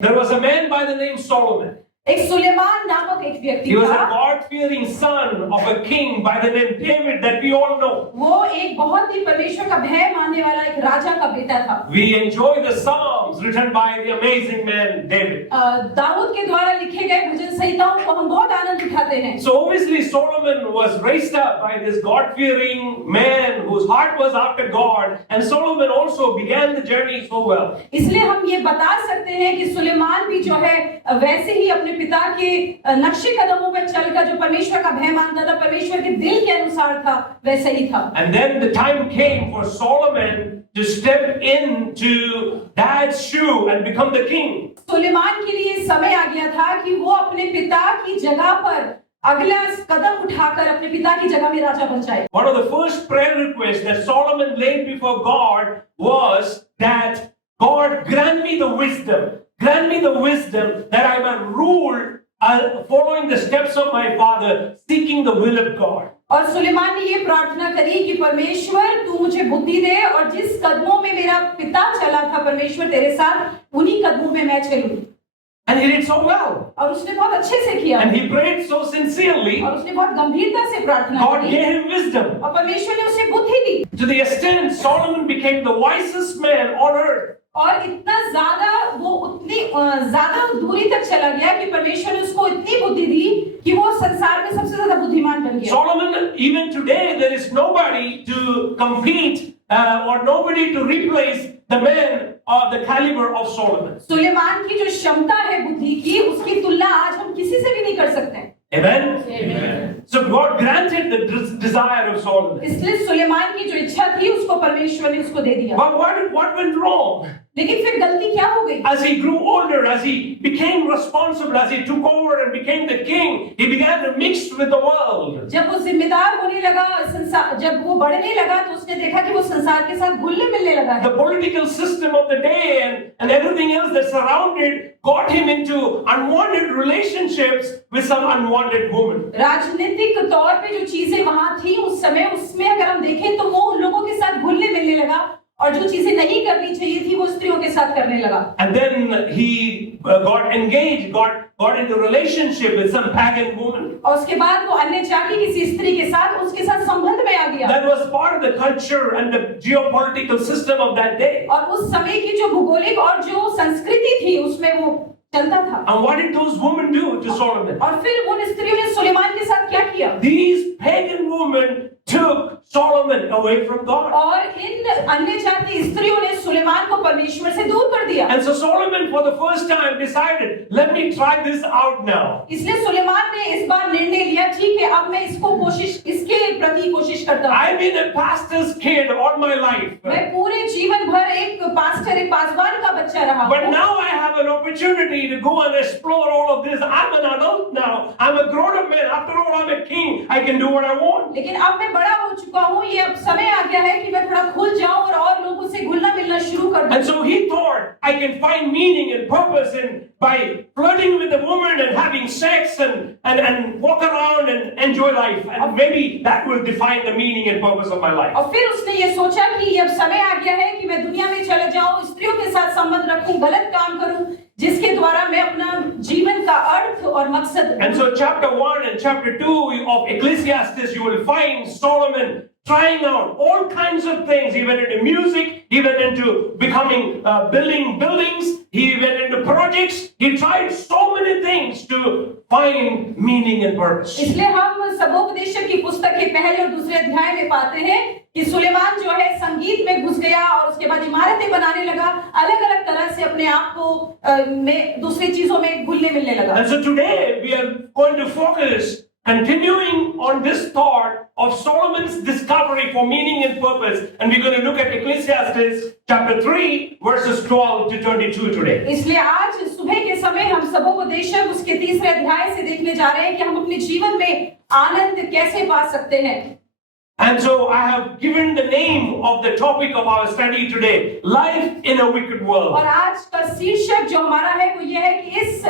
There was a man by the name Solomon. एक सुलेमान नामक एक व्यक्ति He was a था। God-fearing son of a king by the name David that we all know. वो एक बहुत ही परमेश्वर का भय मानने वाला एक राजा का बेटा था। We enjoy the Psalms written by the amazing man David. Dawood के द्वारा लिखे गए भजन संहिताओं को हम बहुत आनंद उठाते हैं। So obviously Solomon was raised up by this God-fearing man whose heart was after God, and Solomon also began the journey so well. इसलिए हम ये बता सकते हैं कि सुलेमान भी जो है वैसे ही अपने पिता के नक्शे कदमों में चलकर जो परमेश्वर का भय मानता था, परमेश्वर के दिल के अनुसार था, वैसे ही था। And then the time came for Solomon to step into dad's shoe and become the king. Suleman के लिए समय आ गया था कि वो अपने पिता की जगह पर अगला कदम उठाकर अपने पिता की जगह में राजा बन जाए। One of the first prayer requests that Solomon laid before God was that God grant me the wisdom. Grant me the wisdom that I may rule following the steps of my father, seeking the will of God. और सुलेमान ने ये प्रार्थना करी कि परमेश्वर तू मुझे बुद्धि दे और जिस कदमों में मेरा पिता चला था परमेश्वर तेरे साथ उन्हीं कदमों में मैं चलूं। And he did so well. और उसने बहुत अच्छे से किया। And he prayed so sincerely. और उसने बहुत गंभीरता से प्रार्थना God की। gave him wisdom. और परमेश्वर ने उसे बुद्धि दी। To the extent Solomon became the wisest man on earth. और इतना ज्यादा वो उतनी ज्यादा दूरी तक चला गया कि परमेश्वर ने उसको इतनी बुद्धि दी कि वो संसार में सबसे ज्यादा बुद्धिमान बन गया। Solomon, even today, there is nobody to compete or nobody to replace the man of the caliber of Solomon. Suleman की जो क्षमता है बुद्धि की, उसकी तुलना आज हम किसी से भी नहीं कर सकते। Amen? Amen. So God granted the desire of Solomon. इसलिए सुलेमान की जो इच्छा थी उसको परमेश्वर ने उसको दे दिया। But what went wrong? लेकिन फिर गलती क्या हो गई? As he grew older, as he became responsible, as he took over and became the king, he began to mix with the world. जब वो जिम्मेदार होने लगा, जब वो बढ़ने लगा तो उसने देखा कि वो संसार के साथ घुलने मिलने लगा है। The political system of the day and everything else that surrounded got him into unwanted relationships with some unwanted woman. राजनीतिक तौर पे जो चीजें वहां थी उस समय, उसमें अगर हम देखें तो वो उन लोगों के साथ घुलने मिलने लगा और जो चीजें नहीं करनी चाहिए थी वो स्त्रियों के साथ करने लगा। And then he got engaged, got into relationship with some pagan woman. और उसके बाद वो अन्य जाति किसी स्त्री के साथ उसके साथ संबंध में आ गया। That was part of the culture and the geopolitical system of that day. और उस समय की जो भूगोलिक और जो संस्कृति थी उसमें वो चलता था। And what did those women do to Solomon? और फिर उन स्त्रियों ने सुलेमान के साथ क्या किया? These pagan women took Solomon away from God. और इन अन्य जाति स्त्रियों ने सुलेमान को परमेश्वर से दूर कर दिया। And so Solomon for the first time decided, let me try this out now. इसलिए सुलेमान ने इस बार निर्णय लिया, ठीक है अब मैं इसके प्रति कोशिश करता हूँ। I've been a pastor's kid all my life. मैं पूरे जीवन भर एक पासवान का बच्चा रहा। But now I have an opportunity to go and explore all of this. I'm an adult now. I'm a grown-up man. After all, I'm a king. I can do what I want. लेकिन अब मैं बड़ा हो चुका हूँ, ये अब समय आ गया है कि मैं थोड़ा खुल जाऊँ और लोगों से घुलना मिलना शुरू कर दूँ। And so he thought, I can find meaning and purpose by flirting with a woman and having sex and walk around and enjoy life. And maybe that will define the meaning and purpose of my life. और फिर उसने ये सोचा कि अब समय आ गया है कि मैं दुनिया में चले जाऊँ, स्त्रियों के साथ संबंध रखूं, गलत काम करूं, जिसके द्वारा मैं अपना जीवन का अर्थ और मकसद। And so chapter 1 and chapter 2 of Ecclesiastes, you will find Solomon trying out all kinds of things. He went into music, he went into building buildings, he went into projects. He tried so many things to find meaning and purpose. इसलिए हम सबोपदेशक की पुस्तक के पहले और दूसरे अध्याय में पाते हैं कि सुलेमान जो है संगीत में घुस गया और उसके बाद इमारतें बनाने लगा, अलग-अलग तरह से अपने आप को में दूसरी चीजों में घुलने मिलने लगा। And so today we are going to focus, continuing on this thought of Solomon's discovery for meaning and purpose, and we're going to look at Ecclesiastes chapter 3 verses 12 to 22 today. इसलिए आज सुबह के समय हम सबोपदेशक उसके तीसरे अध्याय से देखने जा रहे हैं कि हम अपने जीवन में आनंद कैसे पा सकते हैं। And so I have given the name of the topic of our study today, Life in a Wicked World. और आज का शीर्षक जो हमारा है वो ये है कि इस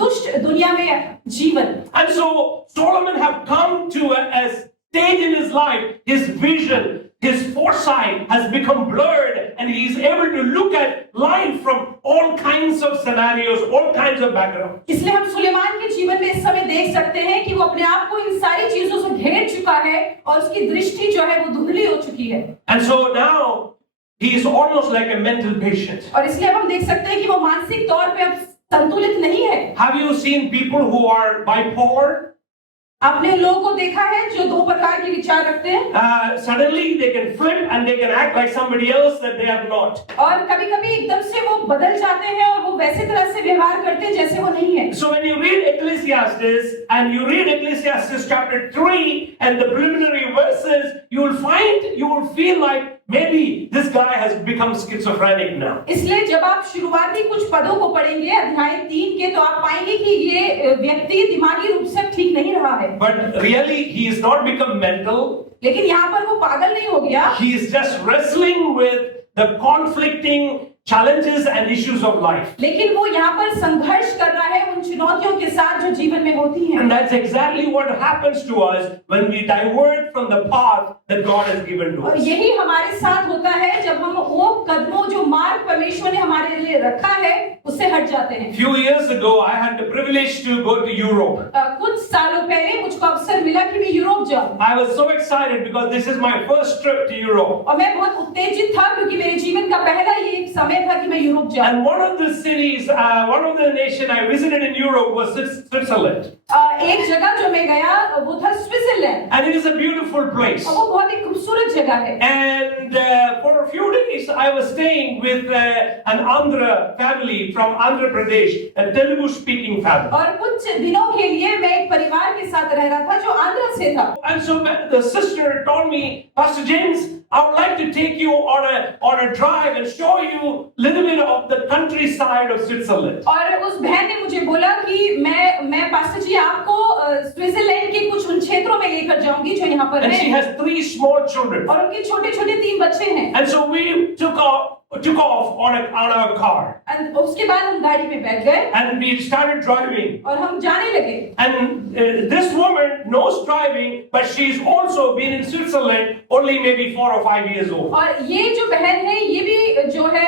दुष्ट दुनिया में जीवन। And so Solomon have come to a stage in his life, his vision, his foresight has become blurred and he is able to look at life from all kinds of scenarios, all kinds of backgrounds. इसलिए हम सुलेमान के जीवन में इस समय देख सकते हैं कि वो अपने आप को इन सारी चीजों से घेर चुका है और उसकी दृष्टि जो है वो धुंधली हो चुकी है. And so now he is almost like a mental patient. और इसलिए हम देख सकते हैं कि वो मानसिक तौर पे अब संतुलित नहीं है. Have you seen people who are bipolar? आपने लोगों को देखा है जो दो प्रकार के विचार रखते हैं. Suddenly they can flip and they can act like somebody else that they are not. और कभी-कभी एकदम से वो बदल जाते हैं और वो वैसे तरह से व्यवहार करते हैं जैसे वो नहीं है. So when you read Ecclesiastes and you read Ecclesiastes chapter 3 and the preliminary verses, you will feel like maybe this guy has become schizophrenic now. इसलिए जब आप शुरुआती कुछ पदों को पढ़ेंगे अध्याय 3 के तो आप पाएंगे कि ये व्यक्ति दिमागी रूप से ठीक नहीं रहा है. But really he is not become mental. लेकिन यहाँ पर वो पागल नहीं हो गया. He is just wrestling with the conflicting challenges and issues of life. लेकिन वो यहाँ पर संघर्ष कर रहा है उन चुनौतियों के साथ जो जीवन में होती हैं. And that's exactly what happens to us when we divert from the path that God has given to और us. यही हमारे साथ होता है जब हम वो कदमों जो मार्ग परमेश्वर ने हमारे लिए रखा है उससे हट जाते हैं. Few years ago, I had the privilege to go to Europe. कुछ सालों पहले मुझको अवसर मिला कि मैं यूरोप जाऊं. I was so excited because this is my first trip to Europe. और मैं बहुत उत्तेजित था क्योंकि मेरे जीवन का पहला ये एक समय था कि मैं यूरोप जाऊं. And one of the cities, one of the nation I visited in Europe was Switzerland. एक जगह जो मैं गया वो था Switzerland. And it is a beautiful place. और वो बहुत ही खूबसूरत जगह है. And for a few days I was staying with an Andhra family from Andhra Pradesh, a Telugu speaking family. और कुछ दिनों के लिए मैं एक परिवार के साथ रह रहा था जो आंध्र से था. And so the sister told me, Pastor James, I would like to take you on a drive and show you a little bit of the countryside of Switzerland. और उस बहन ने मुझे बोला कि मैं पास्टर जी आपको स्विट्जरलैंड के कुछ उन क्षेत्रों में लेकर जाऊंगी जो यहाँ पर And हैं. she has 3 small children. और उनके छोटे-छोटे 3 बच्चे हैं. And so we took off on our car. और उसके बाद हम गाड़ी में बैठ गए. And we started driving. और हम जाने लगे. And this woman knows driving, but she's also been in Switzerland only maybe 4 or 5 years old. और ये जो बहन है ये भी जो है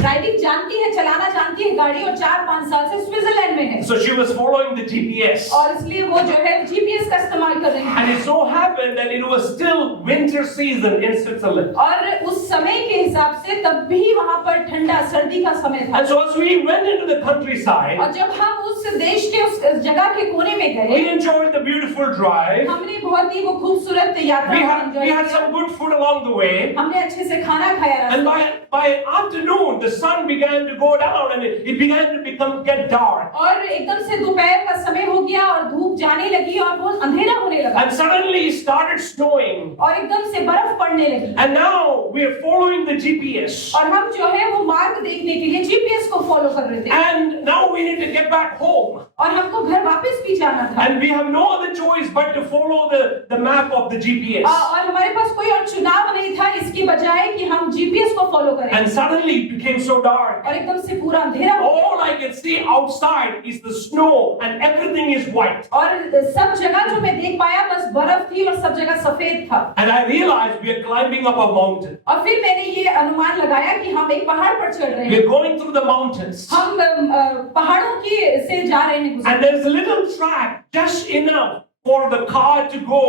ड्राइविंग जानती है, चलाना जानती है गाड़ी और 4-5 साल से स्विट्जरलैंड में है. So she was following the GPS. और इसलिए वो जो है जीपीएस का इस्तेमाल कर रही है. And it so happened that it was still winter season in Switzerland. और उस समय के हिसाब से तब भी वहाँ पर ठंडा सर्दी का समय था. And so as we went into the countryside, और जब हम उस देश के उस जगह के कोने में गए, we enjoyed the beautiful drive. हमने बहुत ही वो खूबसूरत यात्रा We had some good food along the way. हमने अच्छे से खाना खाया. And by afternoon, the sun began to go down and it began to get dark. और एकदम से दोपहर का समय हो गया और धूप जाने लगी और बहुत अंधेरा होने लगा. And suddenly it started snowing. और एकदम से बर्फ पड़ने लगी. And now we are following the GPS. और हम जो है वो मार्ग देखने के लिए जीपीएस को फॉलो कर रहे थे. And now we need to get back home. और हमको घर वापस भी जाना था. And we have no other choice but to follow the map of the GPS. और हमारे पास कोई और चुनाव नहीं था इसकी बजाय कि हम जीपीएस को फॉलो करें. And suddenly it became so dark. और एकदम से पूरा अंधेरा. All I can see outside is the snow and everything is white. और सब जगह जो मैं देख पाया बस बर्फ थी और सब जगह सफेद था. And I realized we are climbing up a mountain. और फिर मैंने ये अनुमान लगाया कि हम एक पहाड़ पर चढ़ रहे We हैं. are going through the mountains. हम पहाड़ों की से जा रहे हैं. And there is a little track just enough for the car to go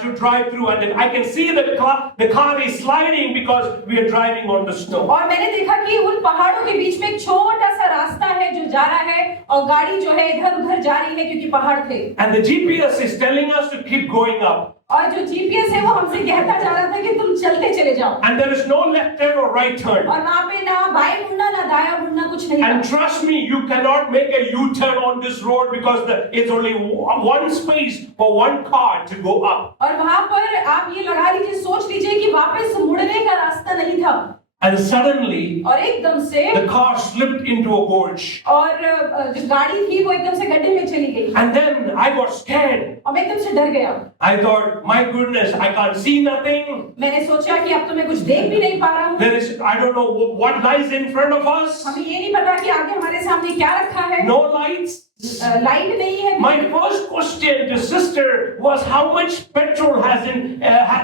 to drive through, and I can see the car is sliding because we are driving on the snow. और मैंने देखा कि उन पहाड़ों के बीच में एक छोटा सा रास्ता है जो जा रहा है और गाड़ी जो है इधर-उधर जा रही है क्योंकि पहाड़ थे. And the GPS is telling us to keep going up. और जो जीपीएस है वो हमसे कहता जा रहा था कि तुम चलते चले जाओ. And there is no left turn or right turn. और वहाँ पे ना बाएं मुड़ना ना दायां मुड़ना कुछ नहीं. And trust me, you cannot make a U-turn on this road because it's only one space for one car to go up. और वहाँ पर आप ये लगा लीजिए, सोच लीजिए कि वापस मुड़ने का रास्ता नहीं था. And suddenly, और एकदम से the car slipped into a gorge. और जो गाड़ी थी वो एकदम से गड्ढे में चली गई. And then I got scared. और मैं एकदम से डर गया. I thought, my goodness, I can't see nothing. मैंने सोचा कि अब तो मैं कुछ देख भी नहीं पा रहा हूँ. There is, I don't know what lies in front of us. हमें ये नहीं पता कि आगे हमारे सामने क्या रखा है. No lights, लाइट नहीं है। My first question to sister was, how much petrol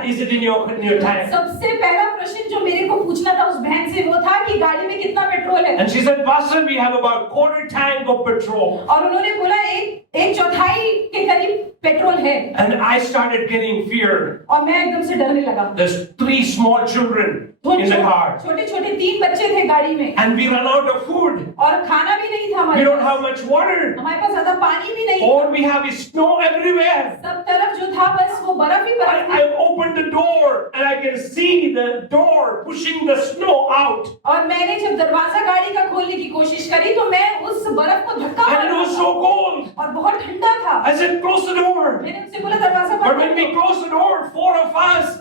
is it in your tank? सबसे पहला प्रश्न जो मेरे को पूछना था उस बहन से वो था कि गाड़ी में कितना पेट्रोल है। And she said, Pastor, we have about quarter tank of petrol. और उन्होंने बोला एक चौथाई के करीब पेट्रोल है। And I started getting fear. और मैं एकदम से डरने लगा। There's 3 small children in the car. छोटे-छोटे 3 बच्चे थे गाड़ी में। And we run out of food. और खाना भी नहीं था हमारे We don't pass. have much water. हमारे पास ज़्यादा पानी भी नहीं। All we have is snow everywhere. सब तरफ जो था बस वो बर्फ ही बर्फ I opened the door and I can see the door pushing the snow out. और मैंने जब दरवाजा गाड़ी का खोलने की कोशिश करी तो मैं उस बर्फ को धक्का And it was so cold. और बहुत ठंडा था। I said, close the door. मैंने उनसे बोला दरवाजा बंद But when we closed the door, 4 of us,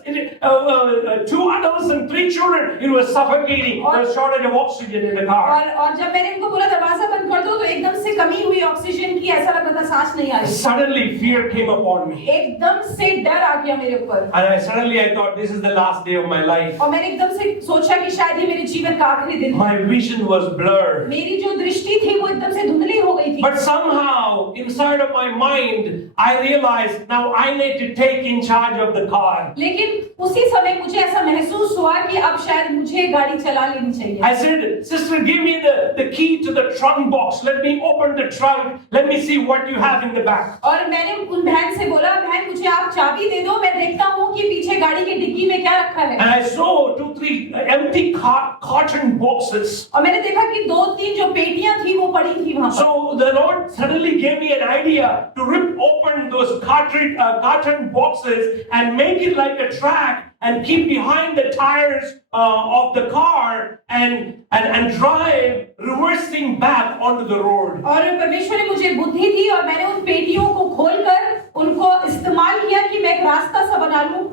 2 adults and 3 children, it was suffocating. There was shortage of oxygen in the car. और जब मैंने इनको बोला दरवाजा बंद कर दो तो एकदम से कमी हुई ऑक्सीजन की, ऐसा लग रहा था सांस नहीं आ रही। Suddenly fear came upon me. एकदम से डर आ गया मेरे ऊपर। And I thought this is the last day of my life. और मैंने एकदम से सोचा कि शायद ये मेरे जीवन का आखिरी दिन है। My vision was blurred. मेरी जो दृष्टि थी वो एकदम से धुंधली हो गई थी। But somehow inside of my mind I realized now I need to take in charge of the car. लेकिन उसी समय मुझे ऐसा महसूस हुआ कि अब शायद मुझे गाड़ी चला लेनी चाहिए। I said, sister, give me the key to the trunk box. Let me open the trunk. Let me see what you have in the back. और मैंने उन बहन से बोला, बहन मुझे आप चाबी दे दो, मैं देखता हूँ कि पीछे गाड़ी की डिग्गी में क्या रखा है। And I saw 2-3 empty carton boxes. और मैंने देखा कि 2-3 जो पेटियां थी वो पड़ी थी वहाँ पर। So the Lord suddenly gave me an idea to rip open those carton boxes and make it like a track and keep behind the tires of the car and drive reversing back onto the road. और परमेश्वर ने मुझे बुद्धि दी और मैंने उन पेटियों को खोलकर उनको इस्तेमाल किया कि मैं एक रास्ता सा बना लूं।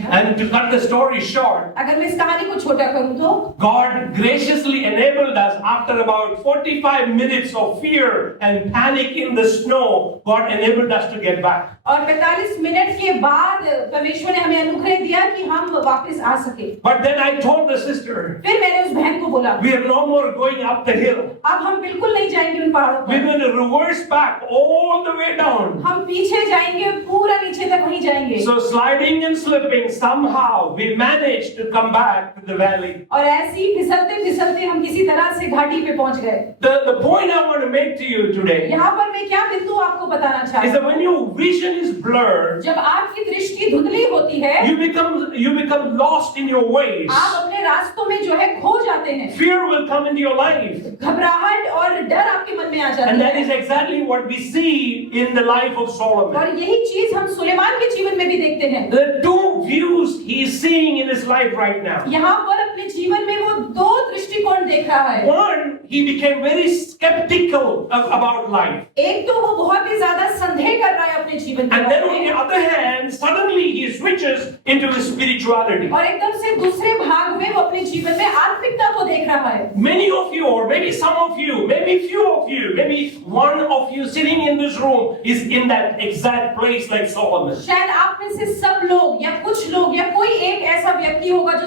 And to cut the story short, अगर मैं इस कहानी को छोटा करूं तो God graciously enabled us after about 45 minutes of fear and panic in the snow, God enabled us to get back. और 45 मिनट के बाद परमेश्वर ने हमें अनुग्रह दिया कि हम वापस आ सके। But then I told the sister, फिर मैंने उस बहन को बोला, we are no more going up the hill. अब हम बिल्कुल नहीं जाएंगे उन पहाड़ों पर। We're going to reverse back all the way down. हम पीछे जाएंगे, पूरा नीचे तक वहीं जाएंगे। So sliding and slipping, somehow we managed to come back to the valley. और ऐसे ही फिसलते फिसलते हम किसी तरह से घाटी पे पहुंच गए। The point I want to make to you today यहाँ पर मैं क्या बिंदु आपको बताना चाहती is that when your vision is blurred, जब आपकी दृष्टि धुंधली होती है, you become lost in your ways. आप अपने रास्तों में जो है खो जाते हैं। Fear will come into your life. घबराहट और डर आपके मन में आ जाता है। And that is exactly what we see in the life of Solomon. और यही चीज हम सुलेमान के जीवन में भी देखते हैं। The 2 views he is seeing in his life right now. यहाँ पर अपने जीवन में वो 2 दृष्टिकोण देख रहा है। One, he became very skeptical about life. एक तो वो बहुत ही ज्यादा संदेह कर रहा है अपने जीवन के And then बारे on the में। other hand, suddenly he switches into his spirituality. और एकदम से दूसरे भाग में वो अपने जीवन में आत्मिकता को देख रहा है। Many of you, or maybe some of you, maybe few of you, maybe one of you sitting in this room is in that exact place like Solomon. शायद आप में से सब लोग या कुछ लोग या कोई एक ऐसा व्यक्ति होगा जो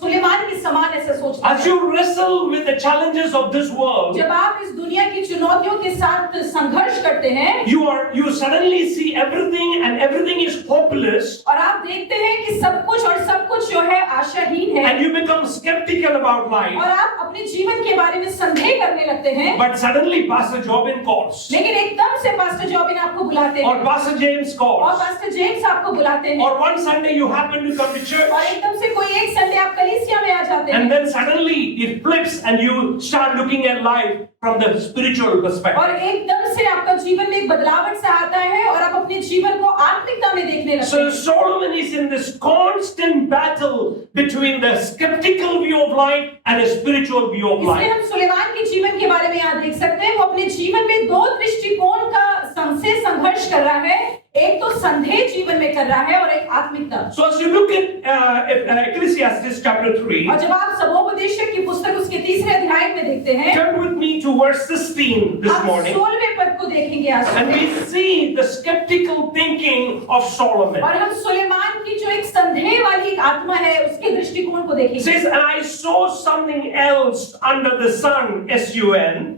सुलेमान के समान ऐसे सोचता है। As you wrestle with the challenges of this world, जब आप इस दुनिया की चुनौतियों के साथ संघर्ष करते हैं, you suddenly see everything and everything is hopeless. और आप देखते हैं कि सब कुछ जो है आशाहीन है, And you become skeptical about life. और आप अपने जीवन के बारे में संदेह करने लगते हैं। But suddenly Pastor Jobin calls. लेकिन एकदम से पास्टर जॉबिन आपको बुलाते Or हैं, Pastor James और calls. पास्टर जेम्स आपको बुलाते हैं, Or one Sunday you happen to come to church. और एकदम से कोई एक संडे आप कलीसिया में आ जाते हैं, And then suddenly it flips and you start looking at life from the spiritual perspective. और एकदम से आपका जीवन में एक बदलाव सा आता है और आप अपने जीवन को आत्मिकता में देखने लगते So हैं। Solomon is in this constant battle between the skeptical view of life and a spiritual view of इसलिए life. हम सुलेमान के जीवन के बारे में यहाँ देख सकते हैं, वो अपने जीवन में 2 दृष्टिकोण का संघर्ष कर रहा है। एक तो संदेह जीवन में कर रहा है और एक आत्मिकता। So as you look at Ecclesiastes chapter 3, और जब आप सबोपदेशक की पुस्तक उसके 3रे अध्याय में देखते हैं, turn with me to verse 16 this हम morning. 16वें पद को देखेंगे आज। And we see the skeptical thinking of Solomon. और हम सुलेमान की जो एक संदेह वाली एक आत्मा है उसके दृष्टिकोण को It देखेंगे। says, and I saw something else under the sun, S-U-N.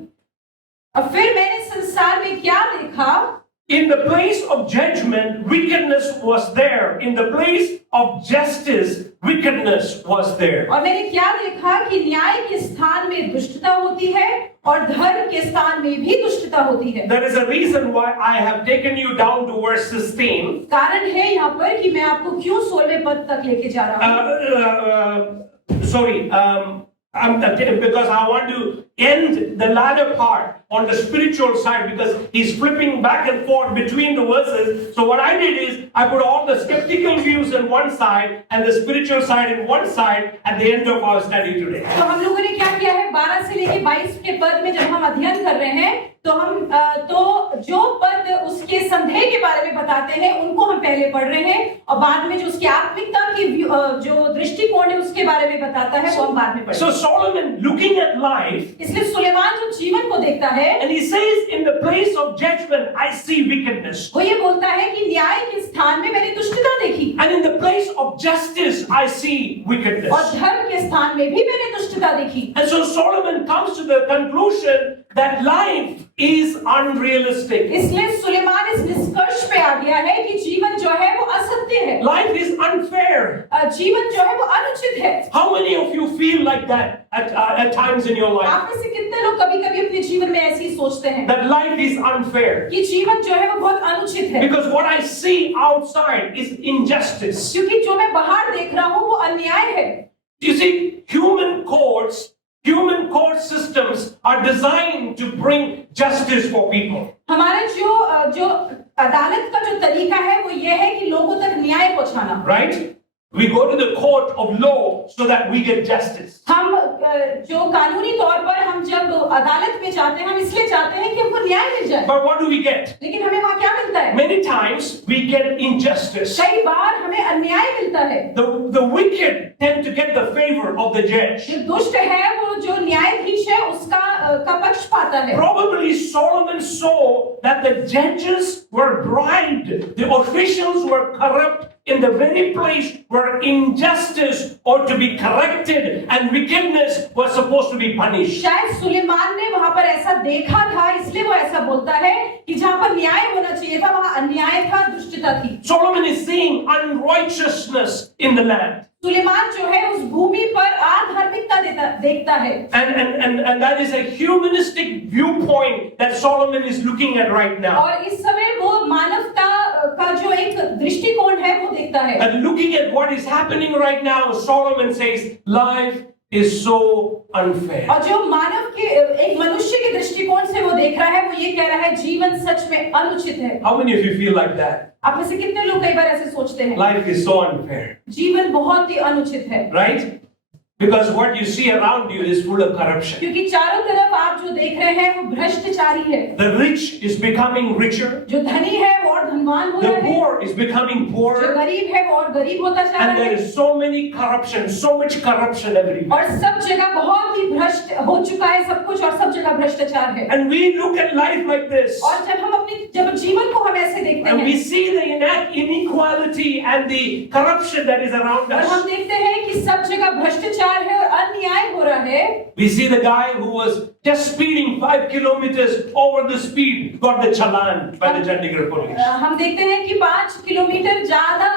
और फिर मैंने संसार में देखा, in the place of judgment, wickedness was there. In the place of justice, wickedness was there. और मैंने क्या देखा कि न्याय के स्थान में दुष्टता होती है और धर्म के स्थान में भी दुष्टता होती है. There is a reason why I have taken you down to verse 16. कारण है यहाँ पर कि मैं आपको क्यों 16वें पद तक लेके जा रहा हूँ. Because I want to end the latter part on the spiritual side, because he's flipping back and forth between the verses. So what I did is I put all the skeptical views on one side and the spiritual side in one side at the end of our study today. तो हम लोगों ने क्या किया है, 12 से लेके 22 के पद में जब हम अध्ययन कर रहे हैं तो हम तो जो पद उसके संदेह के बारे में बताते हैं उनको हम पहले पढ़ रहे हैं और बाद में जो उसकी आत्मिकता की जो दृष्टिकोण है उसके बारे में बताता है वो हम बाद में पढ़ेंगे. So Solomon looking at life, इसलिए सुलेमान जो जीवन को देखता है, and he says, in the place of judgment I see wickedness, वो ये बोलता है कि न्याय के स्थान में मैंने दुष्टता देखी, and in the place of justice I see wickedness. और धर्म के स्थान में भी मैंने दुष्टता देखी. And so Solomon comes to the conclusion that life is unrealistic. इसलिए सुलेमान इस निष्कर्ष पे आ गया है कि जीवन जो है वो असत्य है. Life is unfair. जीवन जो है वो अनुचित है. How many of you feel like that at times in your life? आप में से कितने लोग कभी-कभी अपने जीवन में ऐसे ही सोचते हैं That life is unfair. कि जीवन जो है वो बहुत अनुचित है. Because what I see outside is injustice. क्योंकि जो मैं बाहर देख रहा हूँ वो अन्याय है. You see, human court systems are designed to bring justice for people. हमारे जो अदालत का जो तरीका है वो ये है कि लोगों तक न्याय पहुंचाना. Right? We go to the court of law so that we get justice. हम जो कानूनी तौर पर हम जब अदालत में जाते हैं हम इसलिए जाते हैं कि हमको न्याय मिल जाए. But what do we get? लेकिन हमें वहाँ क्या मिलता है? Many times we get injustice. कई बार हमें अन्याय मिलता है. The wicked tend to get the favor of the judge. जो दुष्ट है वो जो न्यायाधीश है उसका पक्ष पाता है. Probably Solomon saw that the judges were bribed, the officials were corrupt in the very place where injustice ought to be corrected and wickedness was supposed to be punished. शायद सुलेमान ने वहां पर ऐसा देखा था इसलिए वो ऐसा बोलता है कि जहां पर न्याय होना चाहिए था वहां अन्याय था, दुष्टता थी. Solomon is seeing unrighteousness in the land. Suleman जो है उस भूमि पर अधार्मिकता देखता है. And that is a humanistic viewpoint that Solomon is looking at right now. और इस समय वो मानवता का जो एक दृष्टिकोण है वो देखता है. And looking at what is happening right now, Solomon says, life is so unfair. और जो मानव के एक मनुष्य के दृष्टिकोण से वो देख रहा है वो ये कह रहा है जीवन सच में अनुचित है. How many of you feel like that? आप में से कितने लोग कई बार ऐसे सोचते हैं? Life is so unfair. जीवन बहुत ही अनुचित है. Right? Because what you see around you is full of corruption. क्योंकि चारों तरफ आप जो देख रहे हैं वो भ्रष्टाचारी है. The rich is becoming richer. जो धनी है वो और धनवान हो रहा है. The poor is becoming जो poorer. गरीब है वो और गरीब होता जा रहा And there है. is so much corruption everywhere. और सब जगह बहुत ही भ्रष्ट हो चुका है सब कुछ और सब जगह भ्रष्टाचार है. And we look at life like this. और जब जीवन को हम ऐसे देखते And हैं we see the inequality and the corruption that is around और us. हम देखते हैं कि सब जगह भ्रष्टाचार है और अन्याय हो रहा है. We see the guy who was just speeding 5 kilometers over the speed got the challan by the Chandigarh police. हम देखते हैं कि 5 किलोमीटर ज्यादा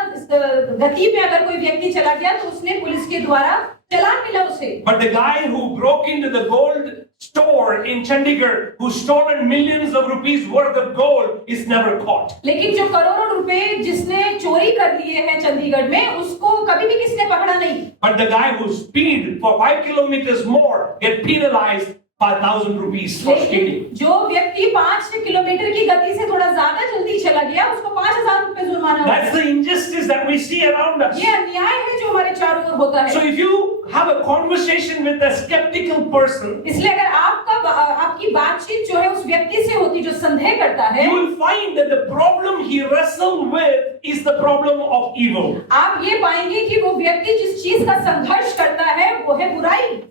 गति में अगर कोई व्यक्ति चला गया तो उसने पुलिस के द्वारा चालान मिला उसे. But the guy who broke into the gold store in Chandigarh, who stolen millions of rupees worth of gold, is never caught. लेकिन जो करोड़ों रुपए जिसने चोरी कर लिए हैं चंडीगढ़ में उसको कभी भी किसने पकड़ा नहीं. But the guy who speed for 5 kilometers more get penalized 5,000 rupees for speeding. जो व्यक्ति 5 किलोमीटर की गति से थोड़ा ज्यादा जल्दी चला गया उसको 5,000 रुपए जुर्माना. That's the injustice that we see around us. ये अन्याय है जो हमारे चारों ओर होता है. So if you have a conversation with a skeptical person, इसलिए अगर आपकी बातचीत जो है उस व्यक्ति से होती जो संदेह करता है, you will find that the problem he wrestled with is the problem of evil. आप ये पाएंगे कि वो व्यक्ति जिस चीज का संघर्ष करता है वो है बुराई.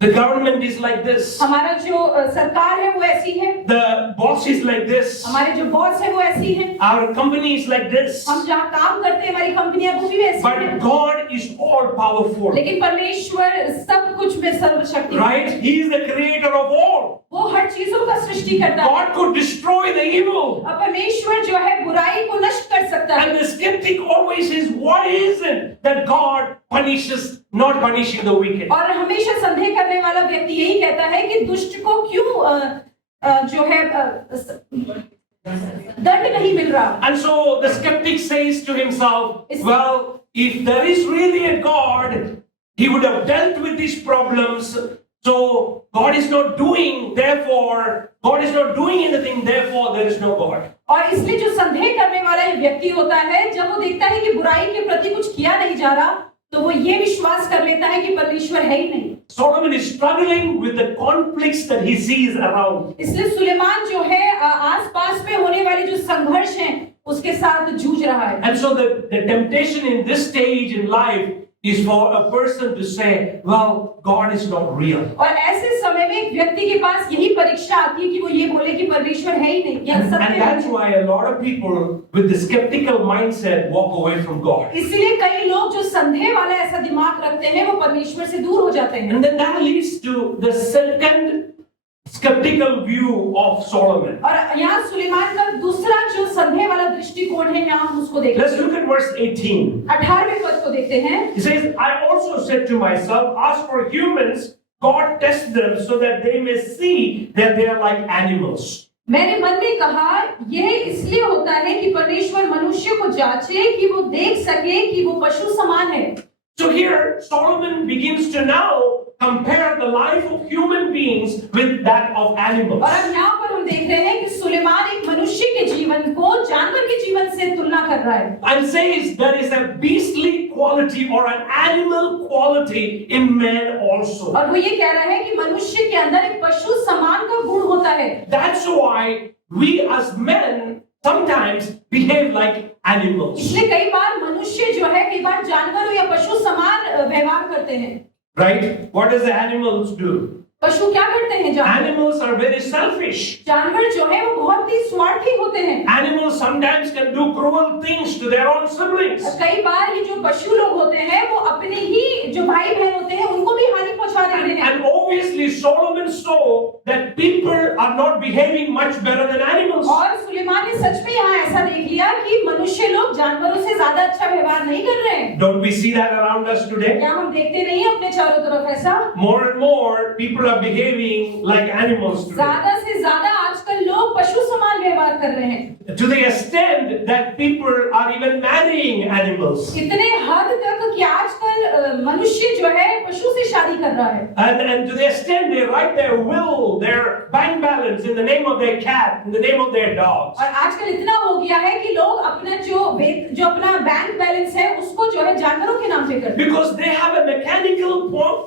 The government is like this. हमारा जो सरकार है वो ऐसी है. The boss boss is like this, हमारे जो बॉस है वो ऐसी है, our company is like this. हम जहाँ काम करते हैं हमारी कंपनियां वो भी वैसी But हैं। God is all powerful, लेकिन परमेश्वर सब कुछ में सर्वशक्तिमान right? है। He is the creator of all. वो हर चीजों का सृष्टि करता है। God could destroy the evil. और परमेश्वर जो है बुराई को नष्ट कर सकता है। And the skeptic always says, why is it that God punishes, not punishing the wicked? और हमेशा संदेह करने वाला व्यक्ति यही कहता है कि दुष्ट को क्यों जो है दंड नहीं मिल रहा। And so the skeptic says to himself, well, if there is really a God, he would have dealt with these problems. So God is not doing, therefore, God is not doing anything, therefore there is no God. और इसलिए जो संदेह करने वाला व्यक्ति होता है, जब वो देखता है कि बुराई के प्रति कुछ किया नहीं जा रहा, तो वो ये विश्वास कर लेता है कि परमेश्वर है ही नहीं। Solomon is struggling with the conflicts that he sees around. इसलिए सुलेमान जो है आसपास में होने वाले जो संघर्ष हैं उसके साथ जूझ रहा है। And so the temptation in this stage in life is for a person to say, well, God is not real. और ऐसे समय में एक व्यक्ति के पास यही परीक्षा आती है कि वो ये बोले कि परमेश्वर है ही नहीं, यह सत्य है। And that's why a lot of people with the skeptical mindset walk away from God. इसलिए कई लोग जो संदेह वाला ऐसा दिमाग रखते हैं वो परमेश्वर से दूर हो जाते हैं। And then that leads to the second skeptical view of Solomon. और यहाँ सुलेमान का दूसरा जो संदेह वाला दृष्टिकोण है, यहाँ हम उसको देखें। Let's look at verse 18. 18वें पद को देखते हैं। He says, I also said to myself, as for humans, God tests them so that they may see that they are like animals. मैंने मन में कहा, यह इसलिए होता है कि परमेश्वर मनुष्य को जांचे कि वो देख सके कि वो पशु समान है। So here Solomon begins to now compare the life of human beings with that of animals. और अब यहाँ पर हम देख रहे हैं कि सुलेमान एक मनुष्य के जीवन को जानवर के जीवन से तुलना कर रहा है। And says there is a beastly quality or an animal quality in man also. और वो ये कह रहा है कि मनुष्य के अंदर एक पशु समान का गुण होता है। That's why we as men sometimes behave like animals. इसलिए कई बार मनुष्य जो है कई बार जानवरों या पशु समान व्यवहार करते हैं। Right? What does the animals do? पशु क्या करते हैं? जानवर Animals are very selfish. जानवर जो है वो बहुत ही स्वार्थी होते हैं। Animals sometimes can do cruel things to their own siblings. कई बार ये जो पशु लोग होते हैं वो अपने ही जो भाई बहन होते हैं उनको भी हानि पहुंचा देते हैं। And obviously Solomon saw that people are not behaving much better than animals. और सुलेमान ने सच में यहाँ ऐसा देख लिया कि मनुष्य लोग जानवरों से ज्यादा अच्छा व्यवहार नहीं कर रहे हैं। Don't we see that around us today? क्या हम देखते नहीं अपने चारों तरफ ऐसा? More and more people are behaving like animals today. ज्यादा से ज्यादा आजकल लोग पशु समान व्यवहार कर रहे हैं। To the extent that people are even marrying animals. इतने हद तक कि आजकल मनुष्य जो है पशु से शादी कर रहा है। And to the extent they write their will, their bank balance in the name of their cat, in the name of their dogs. और आजकल इतना हो गया है कि लोग अपना जो अपना बैंक बैलेंस है उसको जो है जानवरों के नाम पे करते हैं। Because they have a mechanical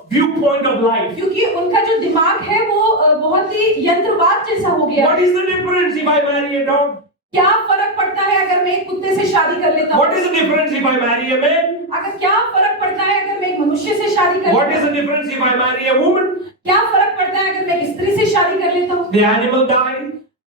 viewpoint of life. क्योंकि उनका जो दिमाग है वो बहुत ही यंत्रवाद जैसा हो गया। What is the difference if I marry a dog? क्या फर्क पड़ता है अगर मैं एक कुत्ते से शादी कर लेता हूँ? What is the difference if I marry a man? अगर क्या फर्क पड़ता है अगर मैं एक मनुष्य से शादी कर What लेता is the difference if I marry a woman? क्या फर्क पड़ता है अगर मैं एक स्त्री से शादी कर लेता हूँ? The animal dies.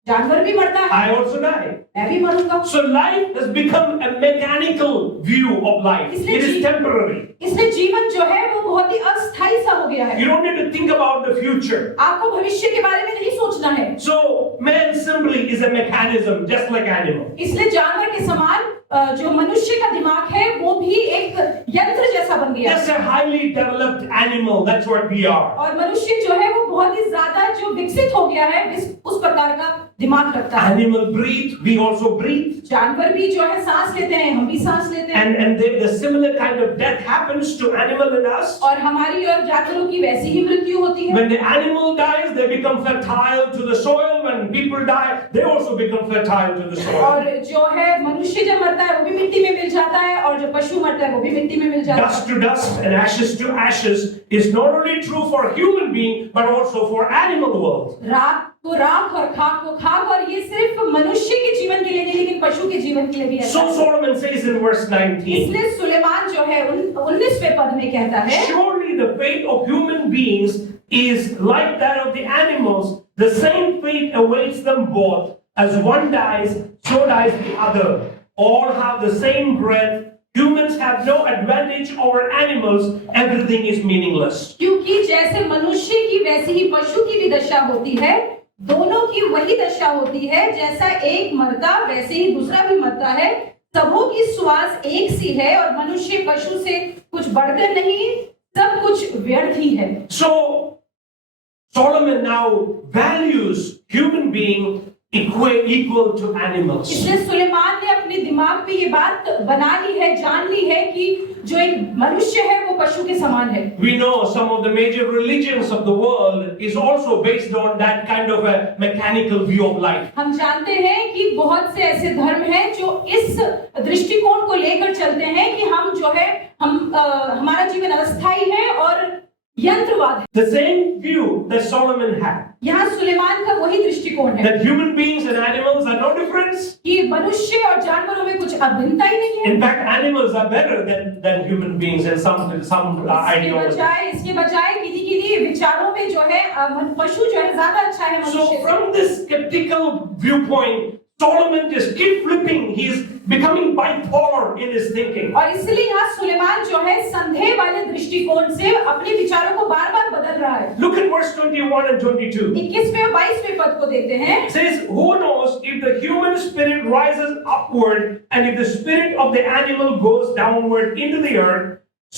जानवर भी मरता है, I also die. मैं भी मरूंगा। So life has become a mechanical view of life. It is temporary. इसलिए जीवन जो है वो बहुत ही अस्थायी सा हो गया है। You don't need to think about the future. आपको भविष्य के बारे में नहीं सोचना है। So man simply is a mechanism, just like animal. इसलिए जानवर के समान जो मनुष्य का दिमाग है वो भी एक यंत्र जैसा बन गया। Just a highly developed animal. That's what we are. और मनुष्य जो है वो बहुत ही ज्यादा जो विकसित हो गया है उस प्रकार का दिमाग रखता है। Animal breathe, we also breathe. जानवर भी जो है सांस लेते हैं, हम भी सांस लेते हैं। And the similar kind of death happens to animal and us. और हमारी और जानवरों की वैसी ही मृत्यु होती है। When the animal dies, they become fertile to the soil. When people die, they also become fertile to the soil. और जो है मनुष्य जब मरता है वो भी मिट्टी में मिल जाता है और जो पशु मरता है वो भी मिट्टी में मिल जाता है। Dust to dust and ashes to ashes is not only true for human being but also for animal world. राख को राख और खाक को खाक, और ये सिर्फ मनुष्य के जीवन के लिए नहीं लेकिन पशु के जीवन के लिए भी ऐसा So है। Solomon says in verse 19. इसलिए सुलेमान जो है 19वें पद में कहता है, Surely the fate of human beings is like that of the animals. The same fate awaits them both. As one dies, so dies the other. All have the same breath. Humans have no advantage over animals. Everything is meaningless. क्योंकि जैसे मनुष्य की वैसे ही पशु की भी दशा होती है, दोनों की वही दशा होती है। जैसा एक मरता वैसे ही दूसरा भी मरता है। सबों की श्वास एक सी है और मनुष्य पशु से कुछ बढ़कर नहीं, सब कुछ व्यर्थ ही है। So Solomon now values human being equal to animals. इसलिए सुलेमान ने अपने दिमाग पे ये बात बना ली है, जान ली है कि जो एक मनुष्य है वो पशु के समान है। We know some of the major religions of the world is also based on that kind of a mechanical view of life. हम जानते हैं कि बहुत से ऐसे धर्म हैं जो इस दृष्टिकोण को लेकर चलते हैं कि हम जो है हमारा जीवन अस्थायी है और यंत्रवाद है। The same view that Solomon had. यहाँ सुलेमान का वही दृष्टिकोण है। That human beings and animals are no difference. कि मनुष्य और जानवरों में कुछ अभिन्नता ही नहीं है। In fact, animals are better than human beings in some ideology. इसके बजाय किन्हीं विचारों में जो है पशु जो है ज्यादा अच्छा है मनुष्य। So from this skeptical viewpoint, Solomon just keep flipping. He's becoming bipolar in his thinking. और इसलिए यहाँ सुलेमान जो है संदेह वाले दृष्टिकोण से अपने विचारों को बार-बार बदल रहा है। Look at verse 21 and 22. 21वें और 22वें पद को देखते हैं। It says, "Who knows if the human spirit rises upward and if the spirit of the animal goes downward into the earth?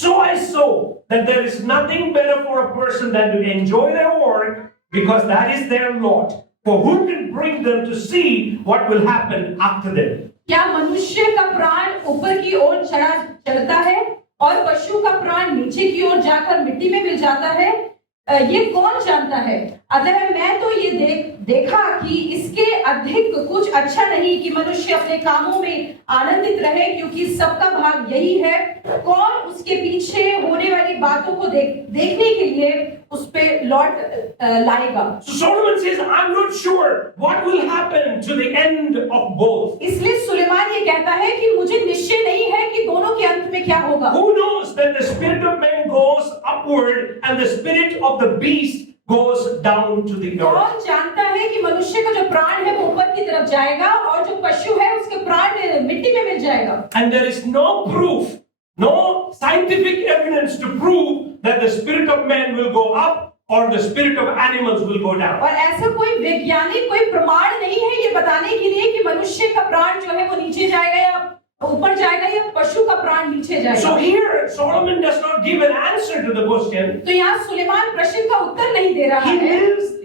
So I saw that there is nothing better for a person than to enjoy their work, because that is their lot. For who can bring them to see what will happen after them?" क्या मनुष्य का प्राण ऊपर की ओर चढ़ता है और पशु का प्राण नीचे की ओर जाकर मिट्टी में मिल जाता है? ये कौन जानता है? अतः मैं तो ये देखा कि इसके अधिक कुछ अच्छा नहीं कि मनुष्य अपने कामों में आनंदित रहे, क्योंकि सबका भाग यही है। कौन उसके पीछे होने वाली बातों को देखने के लिए उस पे लौट लाएगा? So Solomon says, "I'm not sure what will happen to the end of both." इसलिए सुलेमान ये कहता है कि मुझे निश्चय नहीं है कि दोनों के अंत में क्या होगा। Who knows that the spirit of man goes upward and the spirit of the beast goes down to the earth? कौन जानता है कि मनुष्य का जो प्राण है वो ऊपर की तरफ जाएगा और जो पशु है उसके प्राण मिट्टी में मिल जाएगा। And there is no proof, no scientific evidence to prove that the spirit of man will go up or the spirit of animals will go down. और ऐसा कोई वैज्ञानिक कोई प्रमाण नहीं है ये बताने के लिए कि मनुष्य का प्राण जो है वो नीचे जाएगा या ऊपर जाएगा या पशु का प्राण नीचे जाएगा। So here Solomon does not give an answer to the question. तो यहाँ सुलेमान प्रश्न का उत्तर नहीं दे रहा है।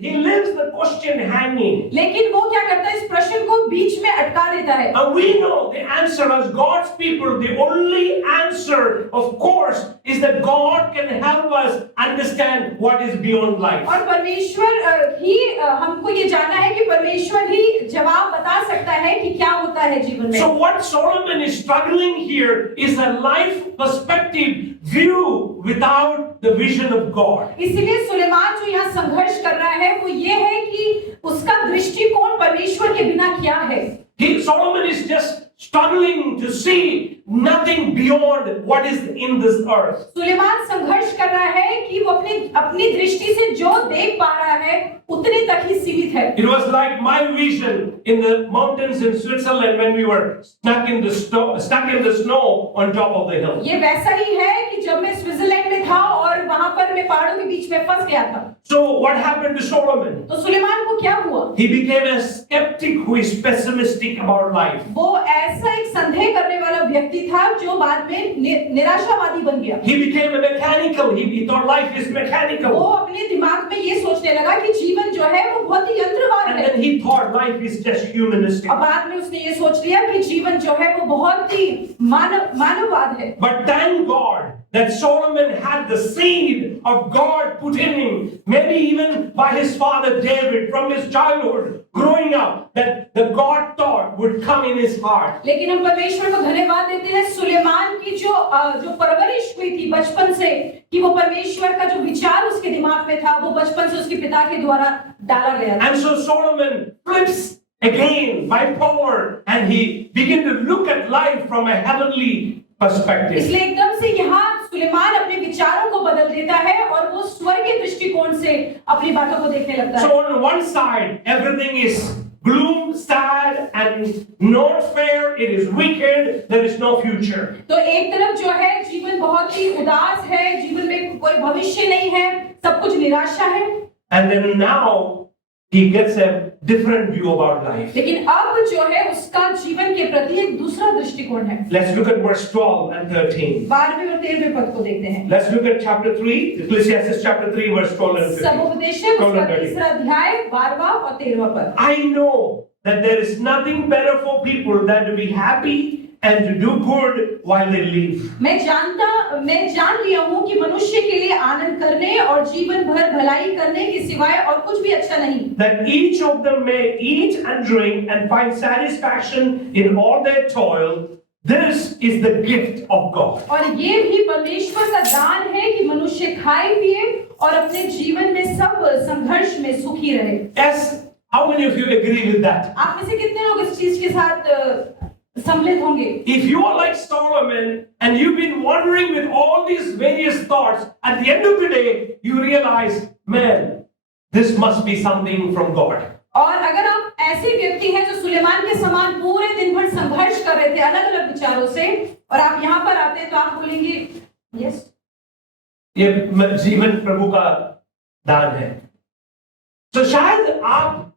He leaves the question hanging. लेकिन वो क्या करता है, इस प्रश्न को बीच में अटका देता है। And we know the answer as God's people, the only answer of course is that God can help us understand what is beyond life. और परमेश्वर ही हमको ये जानना है कि परमेश्वर ही जवाब बता सकता है कि क्या होता है जीवन में। So what Solomon is struggling here is a life perspective view without the vision of God. इसलिए सुलेमान जो यहाँ संघर्ष कर रहा है वो ये है कि उसका दृष्टिकोण परमेश्वर के बिना क्या है। Solomon is just struggling to see nothing beyond what is in this earth. Suleman संघर्ष कर रहा है कि वो अपनी दृष्टि से जो देख पा रहा है उतने तक ही सीमित है। It was like my vision in the mountains in Switzerland when we were stuck in the snow on top of the hill. ये वैसा ही है कि जब मैं स्विट्जरलैंड में था और वहां पर मैं पहाड़ों के बीच में फंस गया था। So what happened to Solomon? तो सुलेमान को क्या हुआ? He became a skeptic who is pessimistic about life. वो ऐसा एक संदेह करने वाला व्यक्ति था जो बाद में निराशावादी बन गया। He became a mechanical. He thought life is mechanical. वो अपने दिमाग में ये सोचने लगा कि जीवन जो है वो बहुत ही यंत्रवाद And है। then he thought life is just humanistic. अब बाद में उसने ये सोच लिया कि जीवन जो है वो बहुत ही मानववाद है। But thank God that Solomon had the seed of God put in him, maybe even by his father David from his childhood, growing up, that the God thought would come in his heart. लेकिन हम परमेश्वर को धन्यवाद देते हैं सुलेमान की जो परवरिश हुई थी बचपन से, कि वो परमेश्वर का जो विचार उसके दिमाग में था वो बचपन से उसके पिता के द्वारा डाला गया था। And so Solomon flips again bipolar, and he began to look at life from a heavenly perspective. इसलिए एकदम से यहाँ सुलेमान अपने विचारों को बदल देता है और वो स्वर्गीय दृष्टिकोण से अपनी बातों को देखने लगता है। So on one side, everything is gloom, sad, and not fair. It is wicked. There is no future. तो एक तरफ जो है जीवन बहुत ही उदास है, जीवन में कोई भविष्य नहीं है, सब कुछ निराशा है। And then now he gets a different view about life. लेकिन अब जो है उसका जीवन के प्रति एक दूसरा दृष्टिकोण है। Let's look at verse 12 and 13. 12वें और 13वें पद को देखते हैं। Let's look at chapter 3, Ecclesiastes chapter 3, verse 12 and 13. समुपदेशक उसका तीसरा अध्याय 12वां और 13वां पद। I know that there is nothing better for people than to be happy and to do good while they live. मैं जान लिया हूँ कि मनुष्य के लिए आनंद करने और जीवन भर भलाई करने के सिवाय और कुछ भी अच्छा नहीं। That each of them may eat and drink and find satisfaction in all their toil. This is the gift of God. और ये भी परमेश्वर का दान है कि मनुष्य खाए पिए और अपने जीवन में सब संघर्ष में सुखी रहे। Yes, how many of you agree with that? आप में से कितने लोग इस चीज के साथ सम्मिलित होंगे? If you are like Solomon and you've been wandering with all these various thoughts, at the end of the day, you realize, man, this must be something from God. और अगर आप ऐसे व्यक्ति हैं जो सुलेमान के समान पूरे दिन भर संघर्ष कर रहे थे अलग-अलग विचारों से, और आप यहाँ पर आते हैं तो आप बोलेंगे, यस, ये जीवन प्रभु का दान है। तो शायद आप,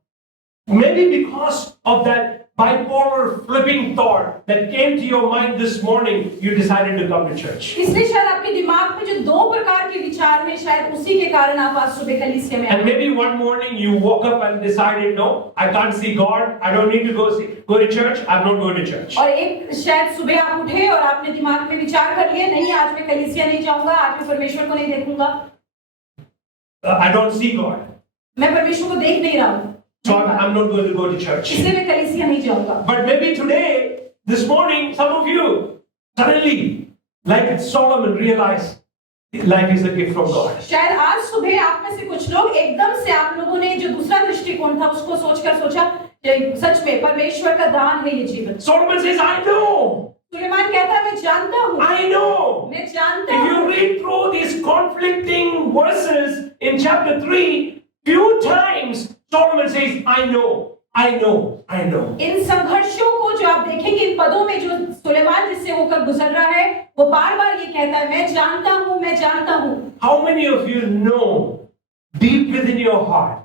maybe because of that bipolar flipping thought that came to your mind this morning, you decided to come to church. इसलिए शायद आपके दिमाग में जो दो प्रकार के विचार हैं, शायद उसी के कारण आप आज सुबह कलीसिया में आए। And maybe one morning you woke up and decided, no, I can't see God. I don't need to go to church. I'm not going to church. और एक शायद सुबह आप उठे और आपने दिमाग में विचार कर लिए, नहीं आज मैं कलीसिया नहीं जाऊंगा, आज मैं परमेश्वर को नहीं देखूंगा। I don't see God. मैं परमेश्वर को देख नहीं रहा हूँ। So I'm not going to go to church. इसलिए मैं कलीसिया नहीं जाऊंगा। But maybe today, this morning, some of you suddenly, like Solomon, realized life is a gift from God. शायद आज सुबह आप में से कुछ लोग एकदम से आप लोगों ने जो दूसरा दृष्टिकोण था उसको सोचा सच में परमेश्वर का दान है ये जीवन। Solomon says, I know. Suleman कहता है मैं जानता हूँ। I know. मैं जानता If हूँ। you read through these conflicting verses in chapter 3, few times Solomon says, I know, I know, I know. इन संघर्षों को जो आप देखेंगे इन पदों में जो सुलेमान जिससे होकर गुजर रहा है, वो बार-बार ये कहता है मैं जानता हूँ, मैं जानता हूँ। How many of you know deep within your heart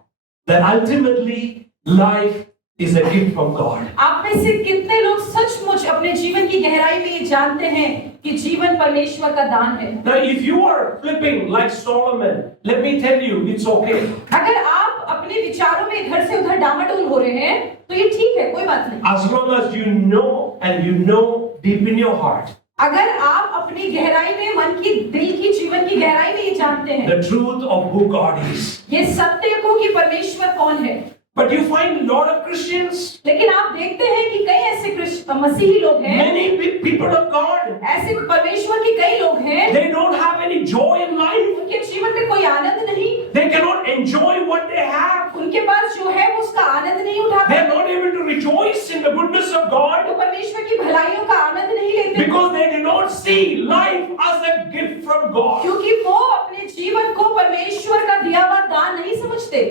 that ultimately life is a gift from God? आप में से कितने लोग सचमुच अपने जीवन की गहराई में ये जानते हैं कि जीवन परमेश्वर का दान है? Now, if you are flipping like Solomon, let me tell you, it's okay. अगर आप अपने विचारों में इधर से उधर डामाडोल हो रहे हैं, तो ये ठीक है, कोई बात नहीं। As long as you know and you know deep in your heart अगर आप अपनी गहराई में मन की दिल की जीवन की गहराई में ये जानते हैं the truth of who God is. ये सत्य को कि परमेश्वर कौन है। But you find a lot of Christians, लेकिन आप देखते हैं कि कई ऐसे मसीही लोग हैं, many people of God, ऐसे परमेश्वर के कई लोग हैं, they don't have any joy in life. उनके जीवन में कोई आनंद नहीं, They cannot enjoy what they have. उनके पास जो है वो उसका आनंद नहीं उठा They पाते, are not able to rejoice in the goodness of God वो परमेश्वर की भलाइयों का आनंद नहीं लेते, because they do not see life as a gift from God. क्योंकि वो अपने जीवन को परमेश्वर का दिया हुआ दान नहीं समझते।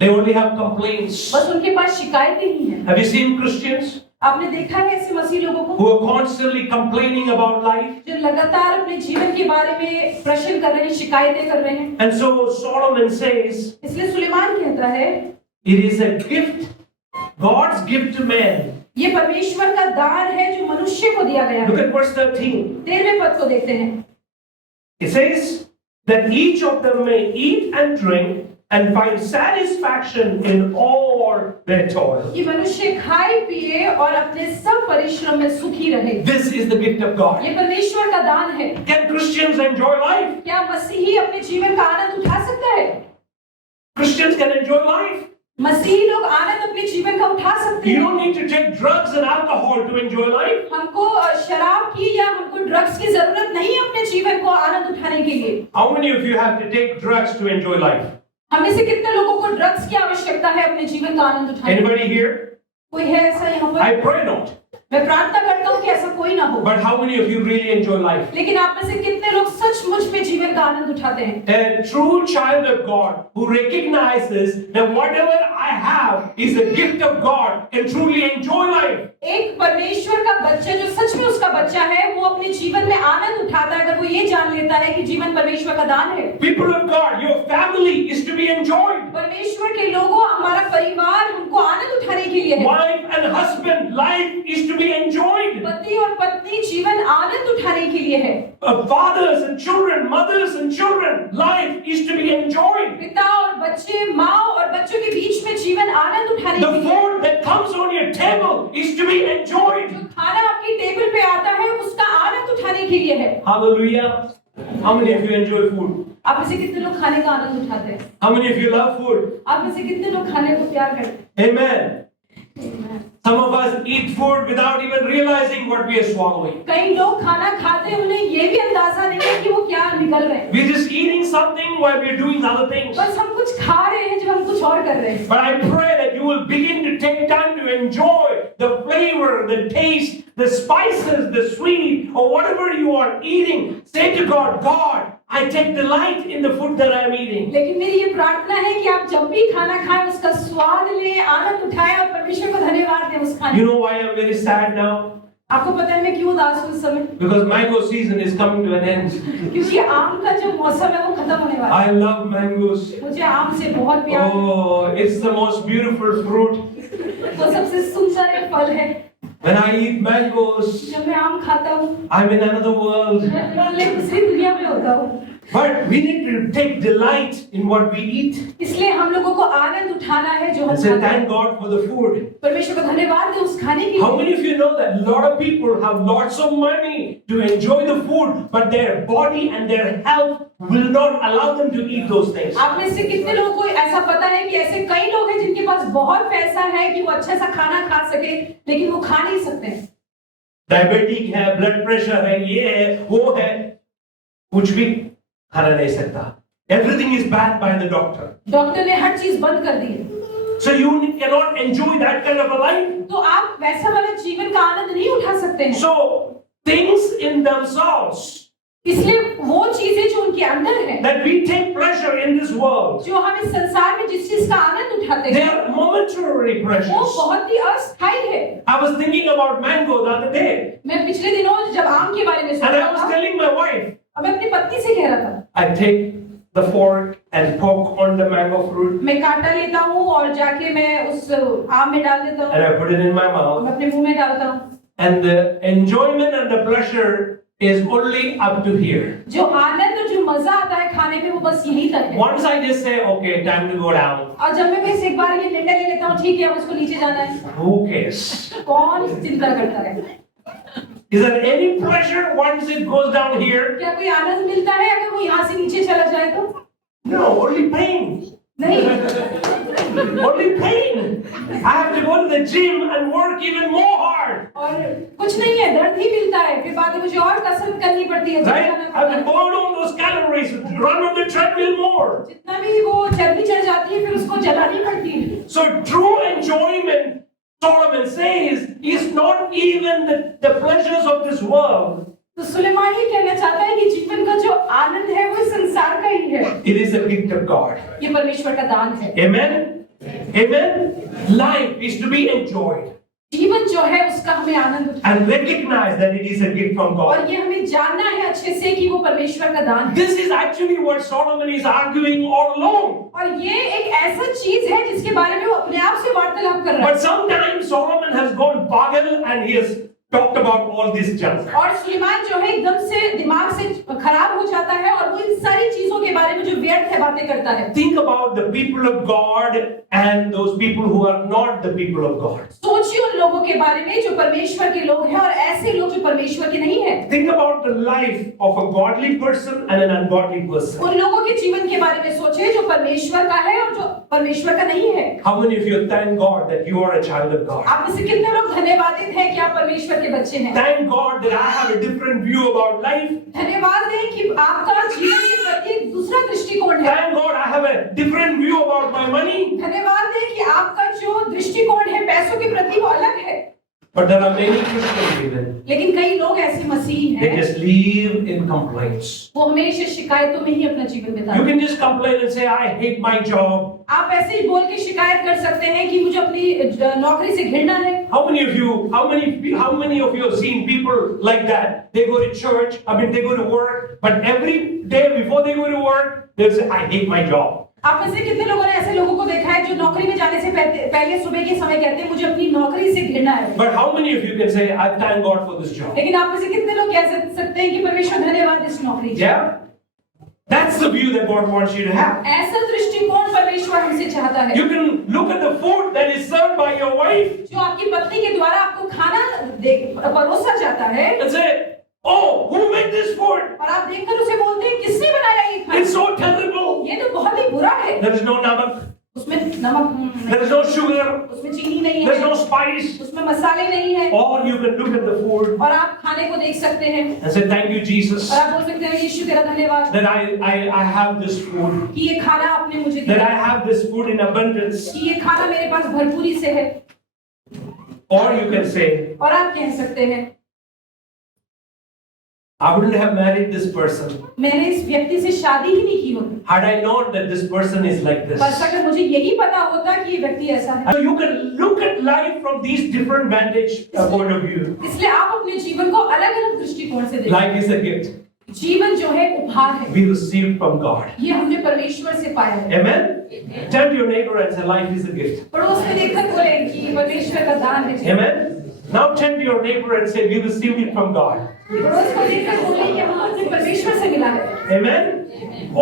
They only have complaints. बस उनके पास शिकायतें ही हैं। Have you seen Christians आपने देखा है ऐसे मसीह लोगों को who are constantly complaining about life? जो लगातार अपने जीवन के बारे में प्रश्न कर रहे हैं, शिकायतें कर रहे हैं। And so Solomon says, इसलिए सुलेमान कहता है, it is a gift, God's gift to man. ये परमेश्वर का दान है जो मनुष्य को दिया गया Look है। at verse 13. 13वें पद को देखते हैं। It says that each of them may eat and drink and find satisfaction in all their toil. कि मनुष्य खाए पिए और अपने सब परिश्रम में सुखी रहे। This is the gift of God. ये परमेश्वर का दान है। Can Christians enjoy life? क्या मसीही अपने जीवन का आनंद उठा सकता है? Christians can enjoy life. मसीही लोग आनंद अपने जीवन का उठा सकते You हैं। don't need to take drugs and alcohol to enjoy life. हमको शराब की या हमको ड्रग्स की जरूरत नहीं अपने जीवन को आनंद उठाने के लिए। How many of you have to take drugs to enjoy life? हमें से कितने लोगों को ड्रग्स की आवश्यकता है अपने जीवन का आनंद उठाने के लिए? Anybody here? कोई है ऐसा यहाँ पर? I pray not. मैं प्रार्थना करता हूँ कि ऐसा कोई ना हो। But how many of you really enjoy life? लेकिन आप में से कितने लोग सचमुच में जीवन का आनंद उठाते हैं? A true child of God who recognizes that whatever I have is a gift of God can truly enjoy life. एक परमेश्वर का बच्चा जो सच में उसका बच्चा है, वो अपने जीवन में आनंद उठाता है अगर वो ये जान लेता है कि जीवन परमेश्वर का दान है। People of God, your family is to be enjoyed. परमेश्वर के लोगों, हमारा परिवार हमको आनंद उठाने के लिए है। Wife and husband, life is to be enjoyed. पति और पत्नी जीवन आनंद उठाने के लिए है। Fathers and children, mothers and children, life is to be enjoyed. पिता और बच्चे, माँ और बच्चों के बीच में जीवन आनंद उठाने के The लिए। food that comes on your table is to be enjoyed. जो खाना आपकी टेबल पे आता है उसका आनंद उठाने के लिए है। Hallelujah. How many of you enjoy food? आप में से कितने लोग खाने का आनंद उठाते हैं? How many of you love food? आप में से कितने लोग खाने को प्यार करते हैं? Amen. Some of us eat food without even realizing what we are swallowing. कई लोग खाना खाते हैं, उन्हें ये भी अंदाजा नहीं है कि वो क्या निकल रहे हैं। We're just eating something while we're doing other things. बस हम कुछ खा रहे हैं जब हम कुछ और कर रहे हैं। But I pray that you will begin to take time to enjoy the flavor, the taste, the spices, the sweet, or whatever you are eating. Say to God, God, I take delight in the food that I'm eating. लेकिन मेरी ये प्रार्थना है कि आप जब भी खाना खाएं उसका स्वाद लें, आनंद उठाएं और परमेश्वर को धन्यवाद दें उस खाने। You know why I'm very sad now? आपको पता है मैं क्यों उदास हूँ इस समय? Because mango season is coming to an end. क्योंकि आम का जो मौसम है वो खत्म होने वाला है। I love mangoes. मुझे आम से बहुत प्यार है। Oh, it's the most beautiful fruit. वो सबसे सुंदर एक फल है। When I eat mangoes, जब मैं आम खाता हूँ, I'm in another world. मैं दूसरी दुनिया में होता हूँ। But we need to take delight in what we eat. इसलिए हम लोगों को आनंद उठाना है जो हम And say खाते हैं। thank God for the food. परमेश्वर को धन्यवाद दें उस खाने के How लिए। many of you know that a lot of people have lots of money to enjoy the food, but their body and their health will not allow them to eat those things? आप में से कितने लोगों को ऐसा पता है कि ऐसे कई लोग हैं जिनके पास बहुत पैसा है कि वो अच्छा सा खाना खा सके, लेकिन वो खा नहीं सकते हैं। डायबिटिक है, ब्लड प्रेशर है, ये है, वो है, कुछ भी खाना नहीं सकता. Everything is banned by the doctor. Doctor ने हर चीज बंद कर दी है। So you cannot enjoy that kind of a life. तो आप वैसा वाला जीवन का आनंद नहीं उठा सकते हैं। So things in themselves इसलिए वो चीजें जो उनके अंदर है, that we take pleasure in this world, जो हम इस संसार में जिस चीज का आनंद उठाते they हैं, are momentary वो pleasures. बहुत ही अस्थायी है। I was thinking about mango the other day, मैं पिछले दिनों जब आम के बारे में सोच and I रहा was था, telling my wife, और मैं अपनी पत्नी से कह रहा था, I take the fork and poke on the mango fruit, मैं कांटा लेता हूँ और जाके मैं उस आम में डाल देता हूँ, and I put it in my और mouth, मैं अपने मुंह में डालता हूँ। and the enjoyment and the pleasure is only up to here. जो आनंद और जो मजा आता है खाने में वो बस यहीं तक है। Once I just say, okay, time to go down, और जब मैं बस एक बार ये निर्णय ले लेता हूँ, ठीक है अब उसको नीचे जाना है, who cares? कौन चिंता करता है? Is there any pleasure once it goes down here? क्या कोई आनंद मिलता है अगर वो यहाँ से नीचे चला जाए तो? No, only pain. नहीं, Only pain. I have to go to the gym and work even more hard. और कुछ नहीं है, दर्द ही मिलता है, फिर बाद में मुझे और कसरत करनी पड़ती है, Right? I have to burn all those calories, run on the treadmill more. जितना भी वो चर्बी चढ़ जाती है फिर उसको जलानी पड़ती है। So true enjoyment, Solomon says, is not even the pleasures of this world. तो सुलेमान ये कहना चाहता है कि जीवन का जो आनंद है वो संसार का ही है। It is a gift of God. ये परमेश्वर का दान है। Amen? Amen? Life is to be enjoyed. जीवन जो है उसका हमें आनंद उठाना And recognize that it is a gift from God. और ये हमें जानना है अच्छे से कि वो परमेश्वर का दान है। This is actually what Solomon is arguing all along. और ये एक ऐसा चीज है जिसके बारे में वो अपने आप से वार्तालाप कर रहा है। But sometimes Solomon has gone pagal and he has talked about all this junk. और सुलेमान जो है एकदम से दिमाग से खराब हो जाता है और वो इन सारी चीजों के बारे में जो व्यर्थ है बातें करता है। Think about the people of God and those people who are not the people of God. सोचिए उन लोगों के बारे में जो परमेश्वर के लोग हैं और ऐसे लोग जो परमेश्वर के नहीं हैं। Think about the life of a godly person and an ungodly person. उन लोगों के जीवन के बारे में सोचिए जो परमेश्वर का है और जो परमेश्वर का नहीं है। How many of you thank God that you are a child of God? आप में से कितने लोग धन्यवादित हैं कि आप परमेश्वर के बच्चे हैं? Thank God that I have a different view about life. धन्यवाद दें कि आपका जीवन के प्रति एक दूसरा दृष्टिकोण है। Thank God I have a different view about my money. धन्यवाद दें कि आपका जो दृष्टिकोण है पैसों के प्रति वो But there are many Christians even. लेकिन कई लोग ऐसे मसीह They हैं, just live in complaints. वो हमेशा शिकायतों में ही अपना जीवन बिताते You हैं। can just complain and say, I hate my job. आप ऐसे ही बोल के शिकायत कर सकते हैं कि मुझे अपनी नौकरी से घृणा है। How many of you have seen people like that? They go to church, they go to work, but every day before they go to work, they'll say, I hate my job. आप में से कितने लोगों ने ऐसे लोगों को देखा है जो नौकरी में जाने से पहले सुबह के समय कहते हैं मुझे अपनी नौकरी से घृणा है। But how many of you can say, I thank God for this job? लेकिन आप में से कितने लोग कह सकते हैं कि परमेश्वर धन्यवाद इस नौकरी के। Yeah? That's the view that God wants you to have. ऐसा दृष्टिकोण परमेश्वर हमसे चाहता है। You can look at the food that is served by your wife जो आपकी पत्नी के द्वारा आपको खाना परोसा जाता है and say, oh, who made this food? और आप देखकर उसे बोलते हैं किसने बनाया ये खाना? It's so terrible. ये तो बहुत ही बुरा है। There is no namak, उसमें नमक there is no sugar, उसमें चीनी नहीं there is है, no spice. उसमें मसाले नहीं है। Or you can look at the food और आप खाने को देख सकते हैं and say, thank you, Jesus, और आप बोल सकते हैं यीशु तेरा धन्यवाद that I have this food, कि ये खाना आपने मुझे that I दिया, have this food in abundance. कि ये खाना मेरे पास भरपूरी से है। Or you can say, और आप कह सकते हैं I wouldn't have married this person मैंने इस व्यक्ति से शादी ही नहीं की होती had I known that this person is like this. बस अगर मुझे यही पता होता कि ये व्यक्ति ऐसा है। So you can look at life from these different vantage point of view. इसलिए आप अपने जीवन को अलग-अलग दृष्टिकोण से देखें। Life is a gift जीवन जो है उपहार है, we received from God. ये हमने परमेश्वर से पाया है। Amen? Tell your neighbor and say, life is a gift. पड़ोस में देखकर बोले कि परमेश्वर का दान है। Amen? Now tell your neighbor and say, we received it from God. पड़ोस को देखकर बोले कि हमने परमेश्वर से मिला है। Amen?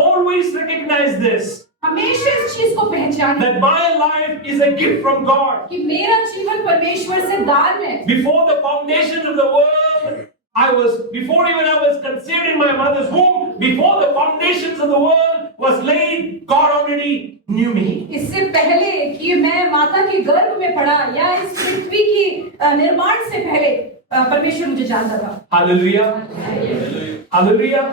Always recognize this, हमेशा इस चीज को पहचानें that my life is a gift from God. कि मेरा जीवन परमेश्वर से दान है। Before the foundation of the world, before even I was conceived in my mother's womb, before the foundations of the world was laid, God already knew me. इससे पहले कि मैं माता के गर्भ में पड़ा या इस पृथ्वी की निर्माण से पहले परमेश्वर मुझे जानता था। Hallelujah. Hallelujah.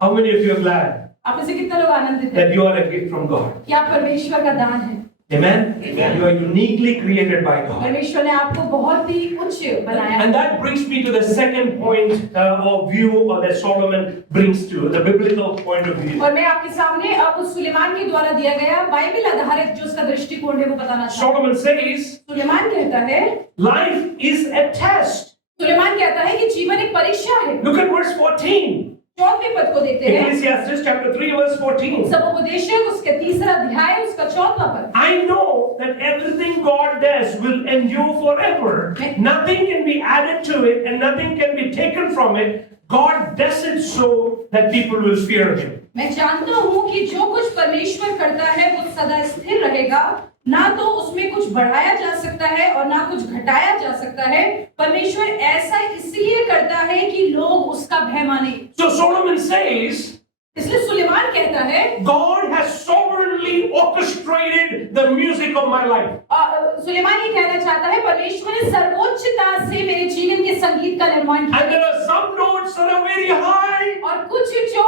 How many of you are glad आप में से कितने लोग आनंदित हैं that you are a gift from God? कि आप परमेश्वर का दान हैं? Amen? You are uniquely created by God. परमेश्वर ने आपको बहुत ही उच्च बनाया। And that brings me to the second point of view or that Solomon brings to the biblical point of view. और मैं आपके सामने अब उस सुलेमान के द्वारा दिया गया बाइबल आधारित जो उसका दृष्टिकोण है वो बताना चाहता हूँ। Solomon says, सुलेमान कहता है, life is a test. Suleman कहता है कि जीवन एक परीक्षा है। Look at verse 14. 14वें पद को देखते हैं। Ecclesiastes chapter 3 verse 14. सपोपदेशक उसके 3रा अध्याय उसका 4वां पद। I know that everything God does will endure forever. Nothing can be added to it and nothing can be taken from it. God does it so that people will fear him. मैं जानता हूँ कि जो कुछ परमेश्वर करता है वो सदा स्थिर रहेगा, ना तो उसमें कुछ बढ़ाया जा सकता है और ना कुछ घटाया जा सकता है। परमेश्वर ऐसा इसलिए करता है कि लोग उसका भय माने। So Solomon says, इसलिए सुलेमान कहता है, God has sovereignly orchestrated the music of my life. Suleman ये कहना चाहता है परमेश्वर ने सर्वोच्चता से मेरे जीवन के संगीत का निर्माण किया। And there are some notes that are very high. और कुछ जो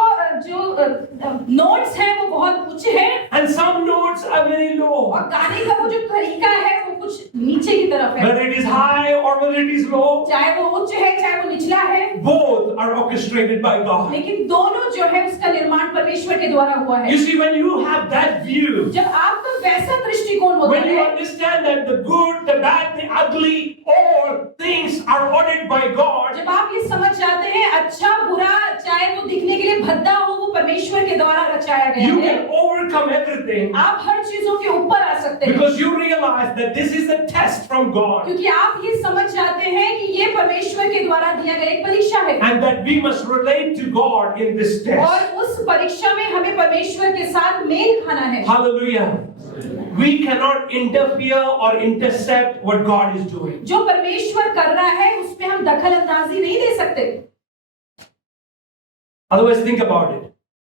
नोट्स हैं वो बहुत उच्च हैं। And some notes are very low. और गाने का वो जो तरीका है वो कुछ नीचे की तरफ है। Whether it is high or whether it is low, चाहे वो उच्च है चाहे वो निचला है, both are orchestrated by God. लेकिन दोनों जो है उसका निर्माण परमेश्वर के द्वारा हुआ है। You see, when you have that view, जब आपका वैसा दृष्टिकोण होता when you है, understand that the good, the bad, the ugly, all things are ordered by God, जब आप ये समझ जाते हैं अच्छा बुरा चाहे वो दिखने के लिए भद्दा हो वो परमेश्वर के द्वारा रचाया गया you है। can overcome everything आप हर चीजों के ऊपर आ सकते हैं because you realize that this is a test from God क्योंकि आप ये समझ जाते हैं कि ये परमेश्वर के द्वारा दिया गया एक परीक्षा है and that we must relate to God in this test. और उस परीक्षा में हमें परमेश्वर के साथ मेल खाना है। Hallelujah. We cannot interfere or intercept what God is doing. जो परमेश्वर कर रहा है उसमें हम दखल अंदाजी नहीं दे सकते। Otherwise, think about it.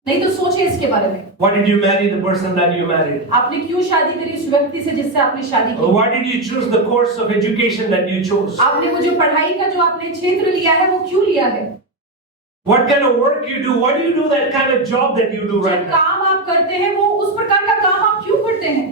नहीं तो सोचिए इसके बारे में। Why did you marry the person that you married? आपने क्यों शादी करी उस व्यक्ति से जिससे आपने शादी की? Why did you choose the course of education that you chose? आपने वो जो पढ़ाई का जो आपने क्षेत्र लिया है वो क्यों लिया है? What kind of work you do? Why do you do that kind of job that you do right जो now? काम आप करते हैं वो उस प्रकार का काम आप क्यों करते हैं?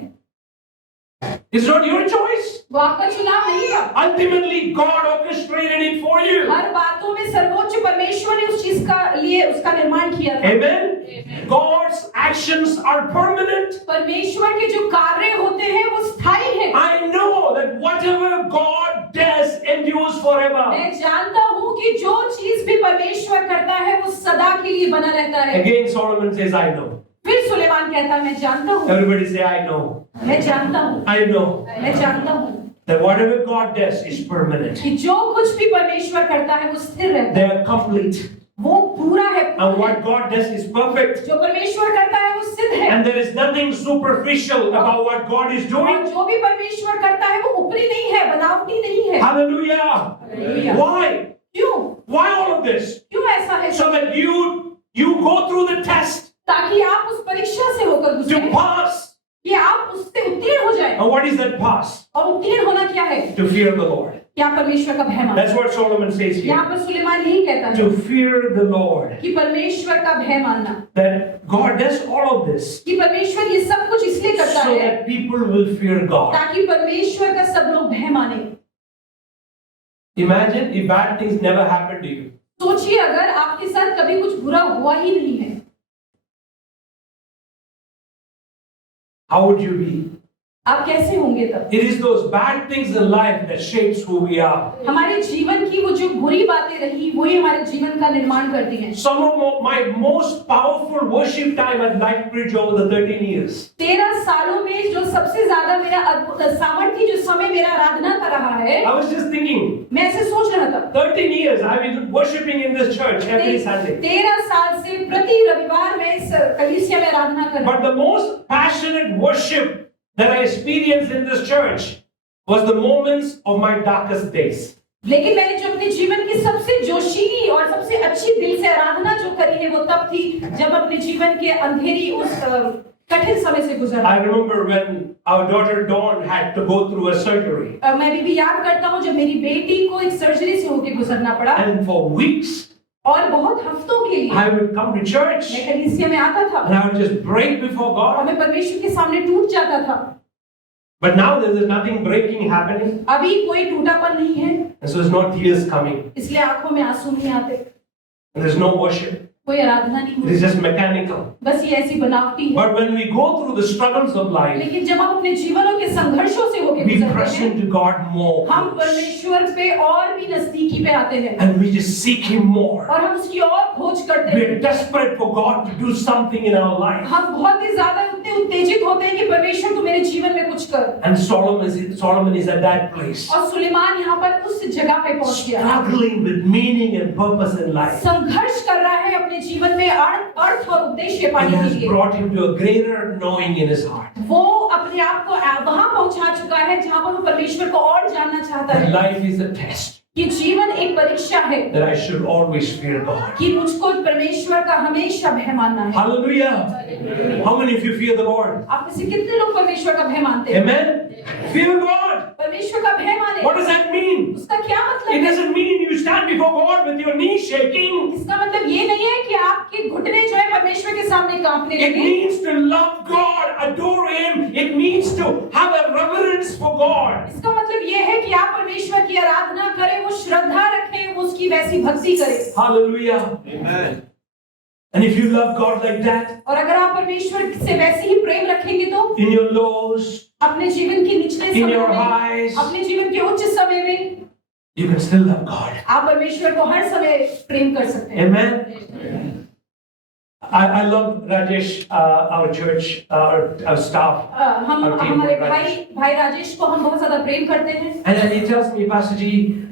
It's not your choice. वो आपका चुनाव नहीं था। Ultimately, God orchestrated it for you. हर बातों में सर्वोच्च परमेश्वर ने उस चीज का लिए उसका निर्माण किया था। Amen. God's actions are permanent. परमेश्वर के जो कार्य होते हैं वो स्थायी हैं। I know that whatever God does endures forever. मैं जानता हूँ कि जो चीज भी परमेश्वर करता है वो सदा के लिए बना रहता है। Again, Solomon says, I know. फिर सुलेमान कहता है, मैं जानता हूँ। Everybody say, I know. मैं जानता हूँ। I know. मैं जानता हूँ That whatever God does is permanent. कि जो कुछ भी परमेश्वर करता है वो स्थिर रहता They है। are complete. वो पूरा है। And what God does is perfect. जो परमेश्वर करता है वो सिद्ध है। And there is nothing superficial about what God is और doing. जो भी परमेश्वर करता है वो ऊपरी नहीं है, बनावटी नहीं है। Hallelujah. Hallelujah. Why? क्यों? Why all of this? क्यों ऐसा है? So that you go through the test ताकि आप उस परीक्षा से होकर to गुजरें, pass. कि आप उससे उत्तीर्ण हो जाएं। And what is that pass? और उत्तीर्ण होना क्या है? To fear the Lord. क्या परमेश्वर का भय मानना? That's what Solomon says here. यहाँ पर सुलेमान यही कहता है To fear the Lord. कि परमेश्वर का भय मानना, That God does all of this कि परमेश्वर ये सब कुछ इसलिए करता so है that people will fear God. ताकि परमेश्वर का सब लोग भय माने। Imagine if bad things never happened to you. सोचिए अगर आपके साथ कभी कुछ बुरा हुआ ही नहीं है, How would you be? आप कैसे होंगे तब? It is those bad things in life that shapes who we are. हमारे जीवन की वो जो बुरी बातें रही वही हमारे जीवन का निर्माण करती हैं। Some of my most powerful worship time at LifeBridge over the 13 years. 13 सालों में जो सबसे ज्यादा मेरा अद्भुत सामर्थ्य जो समय मेरा आराधना का रहा है, I was just thinking, मैं ऐसे सोच रहा था 13 years I've been worshiping in this church every Sunday. 13 साल से प्रति रविवार मैं इस कलीसिया में आराधना कर रहा But the most passionate worship that I experienced in this church was the moments of my darkest days. लेकिन मैंने जो अपने जीवन की सबसे जोशीली और सबसे अच्छी दिल से आराधना जो करी है वो तब थी जब अपने जीवन के अंधेरी उस कठिन समय से गुजरा। I remember when our daughter Dawn had to go through a surgery. मैं भी याद करता हूँ जब मेरी बेटी को एक सर्जरी से होके गुजरना पड़ा And for weeks और बहुत हफ्तों के लिए I would come to church मैं कलीसिया में आता था and I would just break before और God. मैं परमेश्वर के सामने टूट जाता था। But now there's nothing breaking happening. अभी कोई टूटापन नहीं है, And so there's no tears coming. इसलिए आंखों में आंसू नहीं आते, And there's no worship. कोई आराधना नहीं It होती, is just mechanical. बस ये ऐसी बनावटी है। But when we go through the struggles of life, लेकिन जब हम अपने जीवनों के संघर्षों से होके we press गुजरते हैं, into God more. हम परमेश्वर पे और भी नजदीकी पे आते हैं And we just seek Him more. और हम उसकी और खोज करते We हैं। are desperate for God to do something in our life. हम बहुत ही ज्यादा उतने उत्तेजित होते हैं कि परमेश्वर तू मेरे जीवन में कुछ कर। And Solomon is at that place, और सुलेमान यहाँ पर उस जगह पे पहुंच गया, struggling with meaning and purpose in life. संघर्ष कर रहा है अपने जीवन में अर्थ और उद्देश्य And पाने के has लिए। brought him to a greater knowing in his heart. वो अपने आप को वहां पहुंचा चुका है जहां पर वो परमेश्वर को और जानना चाहता That है life is a test. कि जीवन एक परीक्षा है That I should always fear God. कि मुझको परमेश्वर का हमेशा भय मानना है। Hallelujah. How many of you fear the Lord? आप में से कितने लोग परमेश्वर का भय मानते हैं? Amen. Fear God. परमेश्वर का भय माने, What does that mean? उसका क्या मतलब It है? doesn't mean you stand before God with your knees shaking. इसका मतलब ये नहीं है कि आपके घुटने जो है परमेश्वर के सामने कांपने It लगे। means to love God, adore Him. It means to have a reverence for God. इसका मतलब ये है कि आप परमेश्वर की आराधना करें, वो श्रद्धा रखें, वो उसकी वैसी भक्ति करें। Hallelujah. Amen. And if you love God like that, और अगर आप परमेश्वर से वैसे ही प्रेम रखेंगे तो in your lows, अपने जीवन के निचले in समय your में, highs, अपने जीवन के उच्च समय में you can still love God. आप परमेश्वर को हर समय प्रेम कर सकते हैं। Amen. I love Rajesh, our church, our staff. हम Our team हमारे Rajesh. भाई राजेश को हम बहुत ज्यादा प्रेम करते हैं। And then he tells me, Pastor Ji,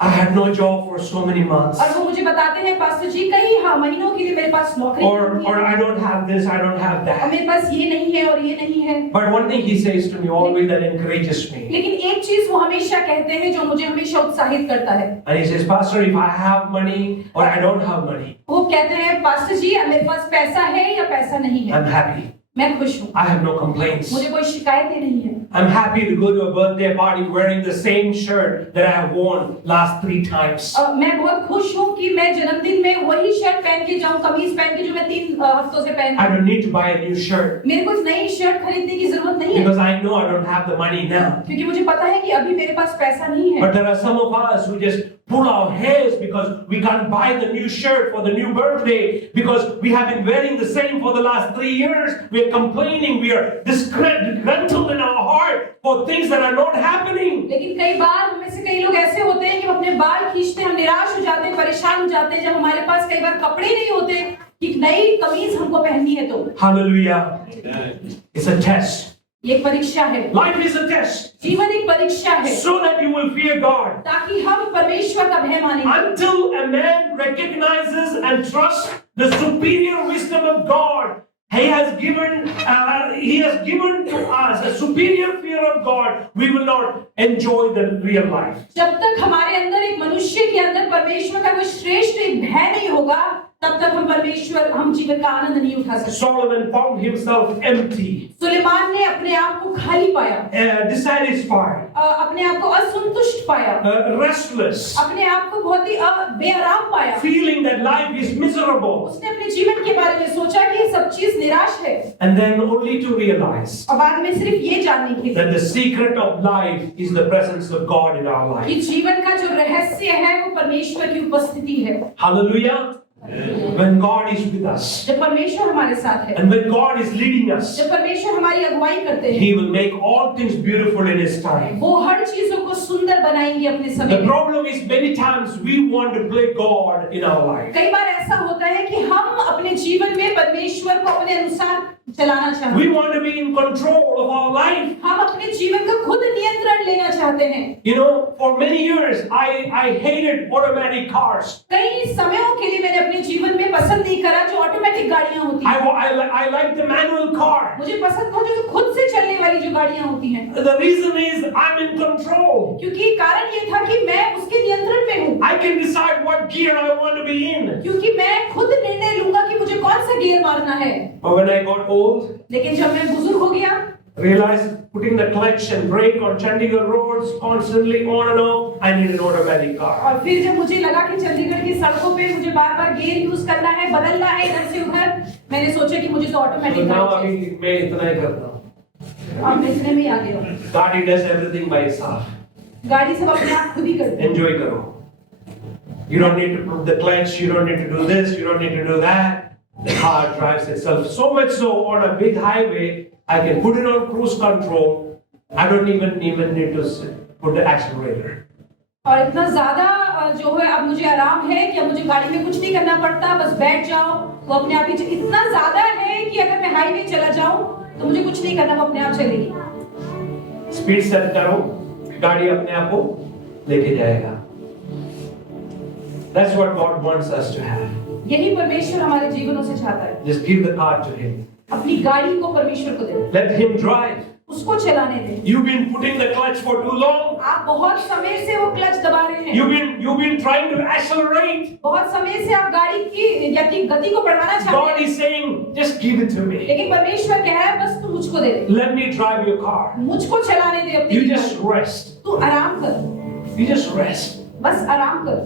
I had no job for so many months. और वो मुझे बताते हैं पास्टर जी कई महीनों के लिए मेरे पास नौकरी नहीं Or है, I don't have this, I don't have और that. मेरे पास ये नहीं है और ये नहीं है। But one thing he says to me always that encourages me. लेकिन एक चीज वो हमेशा कहते हैं जो मुझे हमेशा उत्साहित करता है। And he says, Pastor, if I have money or I don't have money, वो कहते हैं पास्टर जी मेरे पास पैसा है या पैसा नहीं है, I'm happy. मैं खुश हूँ, I have no complaints. मुझे कोई शिकायतें नहीं है। I'm happy to go to a birthday party wearing the same shirt that I have worn last 3 times. मैं बहुत खुश हूँ कि मैं जन्मदिन में वही शर्ट पहन के जाऊँ, कमीज पहन के जो मैं 3 हफ्तों से पहन। I don't need to buy a new shirt. मेरे को नई शर्ट खरीदने की जरूरत नहीं है, Because I know I don't have the money now. क्योंकि मुझे पता है कि अभी मेरे पास पैसा नहीं है। But there are some of us who just pull our hairs because we can't buy the new shirt for the new birthday because we have been wearing the same for the last 3 years. We are complaining, we are disgruntled in our heart for things that are not happening. लेकिन कई बार हम में से कई लोग ऐसे होते हैं कि हम अपने बाल खींचते हैं, हम निराश हो जाते हैं, परेशान हो जाते हैं जब हमारे पास कई बार कपड़े नहीं होते कि नई कमीज हमको पहननी है। तो Hallelujah. It's a test. ये एक परीक्षा है। Life is a test. जीवन एक परीक्षा है, So that you will fear God. ताकि हम परमेश्वर का भय मानें। Until a man recognizes and trusts the superior wisdom of God, He has given to us a superior fear of God. We will not enjoy the real life. जब तक हमारे अंदर एक मनुष्य के अंदर परमेश्वर का कोई श्रेष्ठ एक भय नहीं होगा, तब तक हम जीवन का आनंद नहीं उठा सकते। Solomon found himself empty, Suleman ने अपने आप को खाली पाया, dissatisfied, अपने आप को असंतुष्ट पाया, restless, अपने आप को बहुत ही बेआराम पाया, feeling that life is miserable, उसने अपने जीवन के बारे में सोचा कि ये सब चीज निराश है, and then only to realize और बाद में सिर्फ ये जानने के that the secret of life is the presence of God in our life. कि जीवन का जो रहस्य है वो परमेश्वर की उपस्थिति है। Hallelujah. When God is with us, जब परमेश्वर हमारे साथ है, and when God is leading us, जब परमेश्वर हमारी अगुवाई करते हैं, He will make all things beautiful in His time. वो हर चीजों को सुंदर बनाएंगे अपने समय The में। problem is many times we want to play God in our life. कई बार ऐसा होता है कि हम अपने जीवन में परमेश्वर को अपने अनुसार चलाना चाहते We हैं, want to be in control of our life. हम अपने जीवन का खुद नियंत्रण लेना चाहते हैं। You know, for many years I hated automatic cars. कई समयों के लिए मैंने अपने जीवन में पसंद नहीं करा जो ऑटोमेटिक गाड़ियां होती हैं। I like the manual car. मुझे पसंद था जो खुद से चलने वाली जो गाड़ियां होती हैं, The reason is I'm in control. क्योंकि कारण ये था कि मैं उसके नियंत्रण में हूँ, I can decide what gear I want to be in. क्योंकि मैं खुद निर्णय लूंगा कि मुझे कौन सा गियर मारना है। But when I got old, लेकिन जब मैं बुजुर्ग हो गया, realized putting the clutch and brake on Chandigarh roads constantly on and off, I need an automatic car. और फिर जब मुझे लगा कि चंडीगढ़ की सड़कों पे मुझे बार-बार गियर यूज करना है, बदलना है इधर से उधर, मैंने सोचा कि मुझे तो So ऑटोमेटिक now गाड़ी अभी मैं इतना ही करता हूँ. चाहिए। और मैं इतने में ही आ गया हूँ। गाड़ी does everything by itself. गाड़ी सब अपने आप खुद ही करती है। Enjoy करो. You don't need to put the clutch. You don't need to do this. You don't need to do that. The car drives itself. So much so on a big highway, I can put it on cruise control. I don't even need to put the accelerator. और इतना ज्यादा जो है अब मुझे आराम है कि अब मुझे गाड़ी में कुछ नहीं करना पड़ता, बस बैठ जाओ, वो अपने आप ही इतना ज्यादा है कि अगर मैं हाईवे चला जाऊं तो मुझे कुछ नहीं करना, वो अपने आप चलेगी। स्पीड सेट करो, गाड़ी अपने आप को लेके जाएगा। That's what God wants us to have. यही परमेश्वर हमारे जीवनों से चाहता है। Just give the car to Him. अपनी गाड़ी को परमेश्वर को दे, Let Him drive. उसको चलाने दे। You've been putting the clutch for too long. आप बहुत समय से वो क्लच दबा रहे हैं। You've been trying to accelerate. बहुत समय से आप गाड़ी की गति को बढ़ाना चाहते हैं। God is saying, just give it to me. लेकिन परमेश्वर कह रहा है बस तू मुझको दे दे। Let me drive your car. मुझको चलाने दे अपनी। You just rest. तू आराम कर। You just rest. बस आराम कर।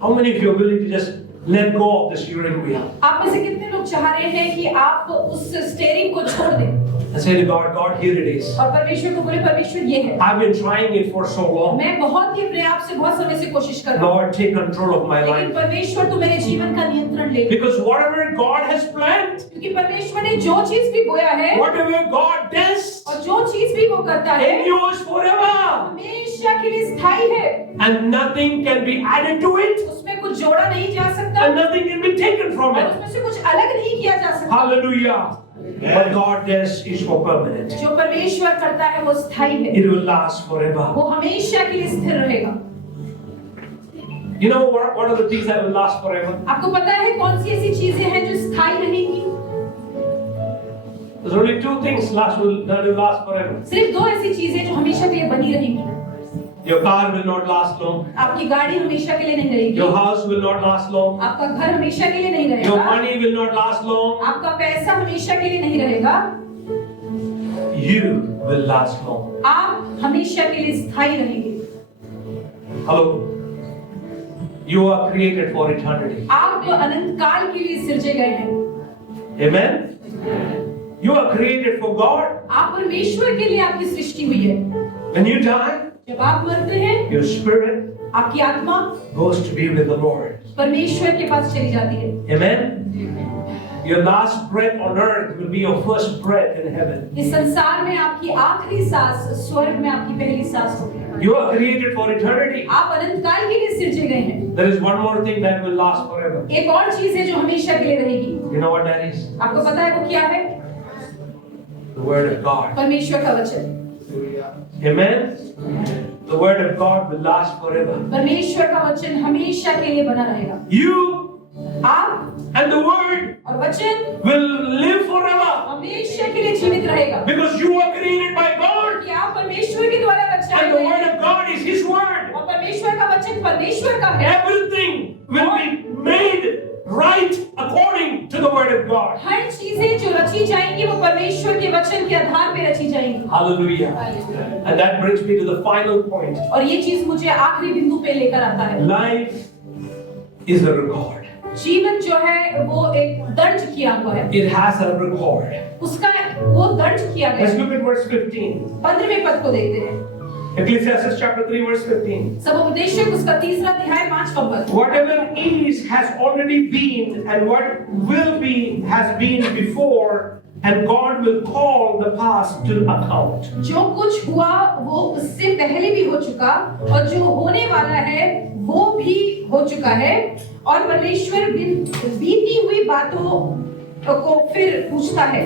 How many of you are willing to just let go of the steering wheel? आप में से कितने लोग चाह रहे हैं कि आप उस स्टीयरिंग को छोड़ दें? And say to God, God, here it is. और परमेश्वर को बोले परमेश्वर ये है। I've been trying it for so long. मैं बहुत ही अपने आप से बहुत समय से कोशिश कर रहा हूँ। Lord, take control of my लेकिन life. परमेश्वर तू मेरे जीवन का नियंत्रण ले। Because whatever God has planned, क्योंकि परमेश्वर ने जो चीज भी बोया है, whatever God does, और जो चीज भी वो करता है, endures forever. हमेशा के लिए स्थायी है। And nothing can be added to it. उसमें कुछ जोड़ा नहीं जा सकता। And nothing can be taken from और it. उसमें से कुछ अलग नहीं किया जा सकता। Hallelujah. What God does is for permanent. जो परमेश्वर करता है वो स्थायी है। It will last forever. वो हमेशा के लिए स्थिर रहेगा। You know what are the things that will last forever? आपको पता है कौन सी ऐसी चीजें हैं जो स्थायी रहेंगी? There's only two things that will last forever. सिर्फ दो ऐसी चीजें जो हमेशा के लिए बनी रहेंगी। Your car will not last long. आपकी गाड़ी हमेशा के लिए नहीं रहेगी। Your house will not last long. आपका घर हमेशा के लिए नहीं रहेगा। Your money will not last long. आपका पैसा हमेशा के लिए नहीं रहेगा। You will last long. आप हमेशा के लिए स्थायी रहेंगे। Hello. You are created for eternity. आप अनंत काल के लिए सृजे गए हैं। Amen. You are created for God. आप परमेश्वर के लिए आपकी सृष्टि हुई है। When you die, जब आप मरते हैं, your spirit आपकी आत्मा goes to be with the Lord. परमेश्वर के पास चली जाती है। Amen. Your last breath on earth will be your first breath in heaven. इस संसार में आपकी आखिरी सांस स्वर्ग में आपकी पहली सांस होगी। You are created for eternity. आप अनंत काल के लिए सृजे गए हैं। There is one more thing that will last forever. एक और चीज है जो हमेशा के लिए रहेगी। You know what that is? आपको पता है वो क्या है? The word of God. परमेश्वर का वचन। Amen. The word of God will last forever. परमेश्वर का वचन हमेशा के लिए बना रहेगा। You आप and the word और वचन will live forever. हमेशा के लिए जीवित रहेगा। Because you are created by God. कि आप परमेश्वर के द्वारा रचाए And the गए word हैं। of God is His word. और परमेश्वर का वचन परमेश्वर का है। Everything will be made right according to the word of God. हर चीजें जो रची जाएंगी वो परमेश्वर के वचन के आधार पे रची जाएंगी। Hallelujah. And that brings me to the final point. और ये चीज मुझे आखिरी बिंदु पे लेकर आता है। Life is a record. जीवन जो है वो एक दर्ज किया हुआ है। It has a record. उसका वो दर्ज किया गया Let's है। look at verse 15. 15वें पद को देखते हैं। Ecclesiastes chapter 3 verse 15. सबोपदेशक उसका 3रा अध्याय 5वां पद। Whatever is has already been and what will be has been before, and God will call the past to account. जो कुछ हुआ वो उससे पहले भी हो चुका और जो होने वाला है वो भी हो चुका है और परमेश्वर बीती हुई बातों को फिर पूछता है।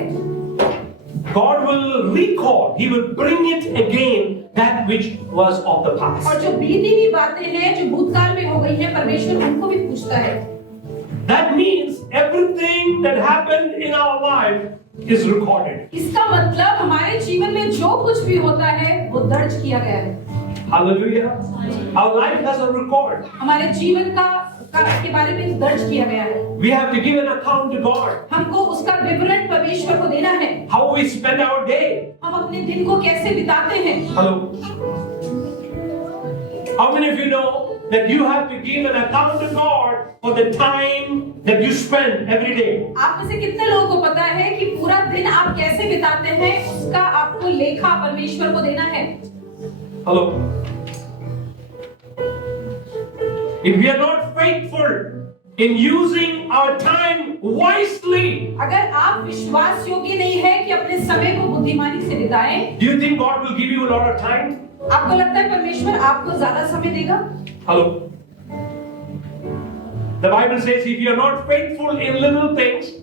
God will recall, He will bring it again that which was of the past. और जो बीती हुई बातें हैं जो भूतकाल में हो गई हैं परमेश्वर उनको भी पूछता है। That means everything that happened in our life is recorded. इसका मतलब हमारे जीवन में जो कुछ भी होता है वो दर्ज किया गया है। Hallelujah. Our life has a record. हमारे जीवन का के बारे में दर्ज किया गया है। We have to give an account to God. हमको उसका विवरण परमेश्वर को देना है। How we spend our day. हम अपने दिन को कैसे बिताते हैं। Hello. How many of you know that you have to give an account to God for the time that you spend every day? आप में से कितने लोगों को पता है कि पूरा दिन आप कैसे बिताते हैं उसका आपको लेखा परमेश्वर को देना है। Hello. If we are not faithful in using our time wisely, अगर आप विश्वास योग्य नहीं है कि अपने समय को बुद्धिमानी से बिताएं, do you think God will give you a lot of time? आपको लगता है परमेश्वर आपको ज्यादा समय देगा? Hello. The Bible says if you are not faithful in little things,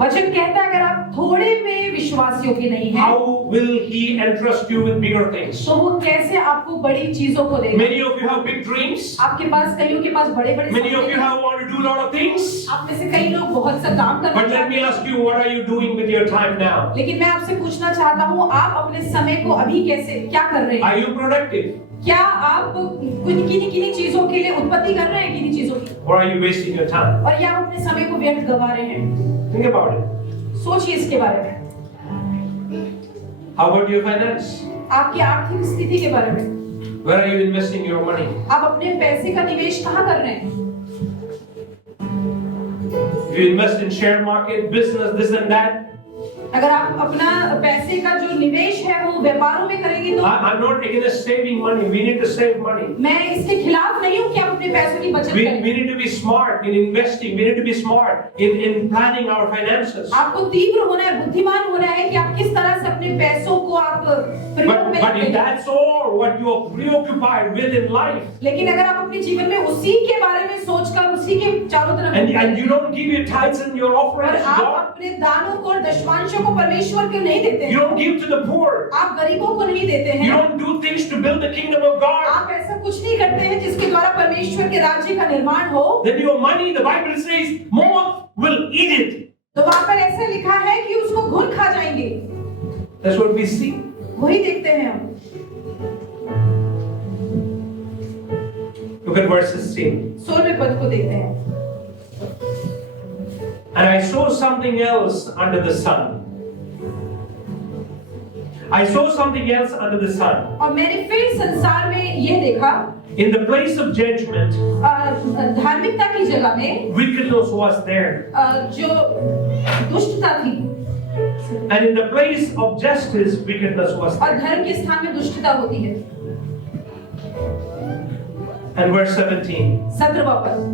वचन कहता है अगर आप थोड़े में विश्वास योग्य नहीं हैं, how will He entrust you with bigger things? तो वो कैसे आपको बड़ी चीजों को देगा? Many of you have big dreams. आपके पास कईयों के पास बड़े-बड़े Many of you have want to do a lot of things. आप में से कई लोग बहुत सा काम करना But let चाहते me हैं। ask you, what are you doing with your time now? लेकिन मैं आपसे पूछना चाहता हूँ आप अपने समय को अभी कैसे क्या कर रहे हैं? Are you productive? क्या आप कुछ किन्हीं चीजों के लिए उत्पत्ति कर रहे हैं किन्हीं चीजों की? Or are you wasting your time? और या आप अपने समय को व्यर्थ गवा रहे हैं? Think about it. सोचिए इसके बारे में। How about your finance? आपकी आर्थिक स्थिति के बारे में। Where are you investing your money? आप अपने पैसे का निवेश कहाँ कर रहे हैं? If you invest in share market, business, this and that. अगर आप अपना पैसे का जो निवेश है वो व्यापारों में करेंगे तो I'm not against saving money. We need to save money. मैं इसके खिलाफ नहीं हूँ कि आप अपने पैसों की बचत We करें। need to be smart in investing. We need to be smart in planning our finances. आपको तीव्र होना है, बुद्धिमान होना है कि आप किस तरह से अपने पैसों को आप प्रयोग में But लाते if हैं। that's all what you are preoccupied with in life, लेकिन अगर आप अपने जीवन में उसी के बारे में सोचकर उसी के चारों तरफ and you don't give your tithes and your और offerings to आप God, अपने दानों को और दशमांशों को परमेश्वर को नहीं देते you हैं, don't give to the poor, आप गरीबों को नहीं देते you हैं, don't do things to build the kingdom of God, आप ऐसा कुछ नहीं करते हैं जिसके द्वारा परमेश्वर के राज्य का निर्माण हो, then your money, the Bible says, moth will eat it. तो वहां पर ऐसा लिखा है कि उसको घुन खा जाएंगे। That's what we see. वही देखते हैं हम। Look at verse 16. 16वें पद को देखते हैं। And I saw something else under the sun. I saw something else under the sun. और मैंने फिर संसार में ये देखा, In the place of judgment, धार्मिकता की जगह में wickedness was there. जो दुष्टता थी, And in the place of justice, wickedness was और there. धर्म के स्थान में दुष्टता होती है। And verse 17. 17वां पद,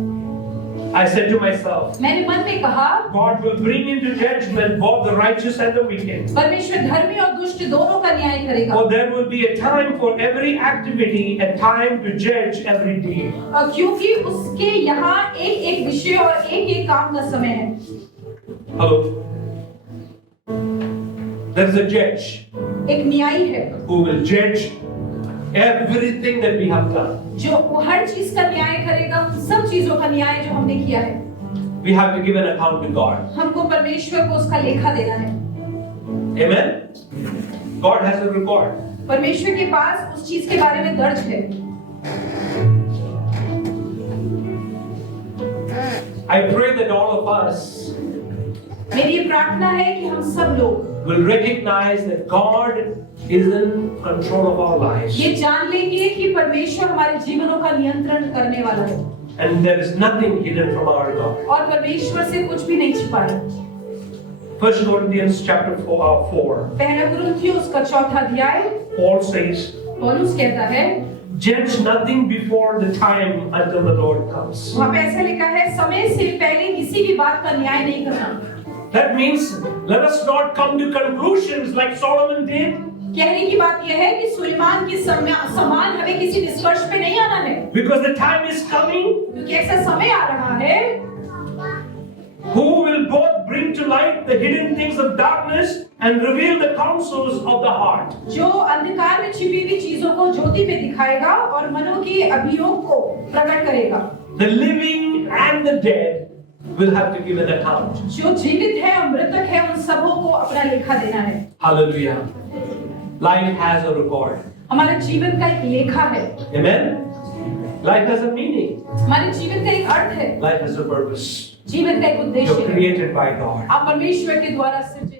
I said to myself, मैंने मन में कहा, God will bring into judgment both the righteous and the wicked. परमेश्वर धर्मी और दुष्ट दोनों का न्याय करेगा। For there will be a time for every activity, a time to judge every deed. क्योंकि उसके यहाँ एक एक विषय और एक एक काम का समय है। Hello. There is a judge एक न्यायी है who will judge everything that we have done. जो हर चीज का न्याय करेगा, उन सब चीजों का न्याय जो हमने किया है। We have to give an account to God. हमको परमेश्वर को उसका लेखा देना है। Amen. God has a record. परमेश्वर के पास उस चीज के बारे में दर्ज है। I pray that all of us मेरी ये प्रार्थना है कि हम सब लोग will recognize that God is in control of our lives. ये जान लेंगे कि परमेश्वर हमारे जीवनों का नियंत्रण करने वाला है And there is nothing hidden from our God. और परमेश्वर से कुछ भी नहीं छिपा है। 1 Corinthians chapter 4. पहला कुरिन्थियों उसका 4वां अध्याय, Paul says, पौलुस कहता है, judge nothing before the time until the Lord comes. वहाँ पे ऐसा लिखा है, समय से पहले किसी भी बात का न्याय नहीं करना। That means let us not come to conclusions like Solomon did. कहने की बात यह है कि सुलेमान के समान हमें किसी निष्कर्ष पे नहीं आना है, Because the time is coming क्योंकि ऐसा समय आ रहा है who will both bring to light the hidden things of darkness and reveal the counsels of the heart. जो अंधकार में छिपी हुई चीजों को ज्योति में दिखाएगा और मनों के अभियोग को प्रकट करेगा। The living and the dead will have to give an account. जो जीवित है और मृतक है, उन सबों को अपना लेखा देना है। Hallelujah. Life has a record. हमारे जीवन का एक लेखा है। Amen. Life has a meaning. हमारे जीवन का एक अर्थ है। Life has a purpose. जीवन का एक उद्देश्य You're है। created by God. आप परमेश्वर के द्वारा सृजित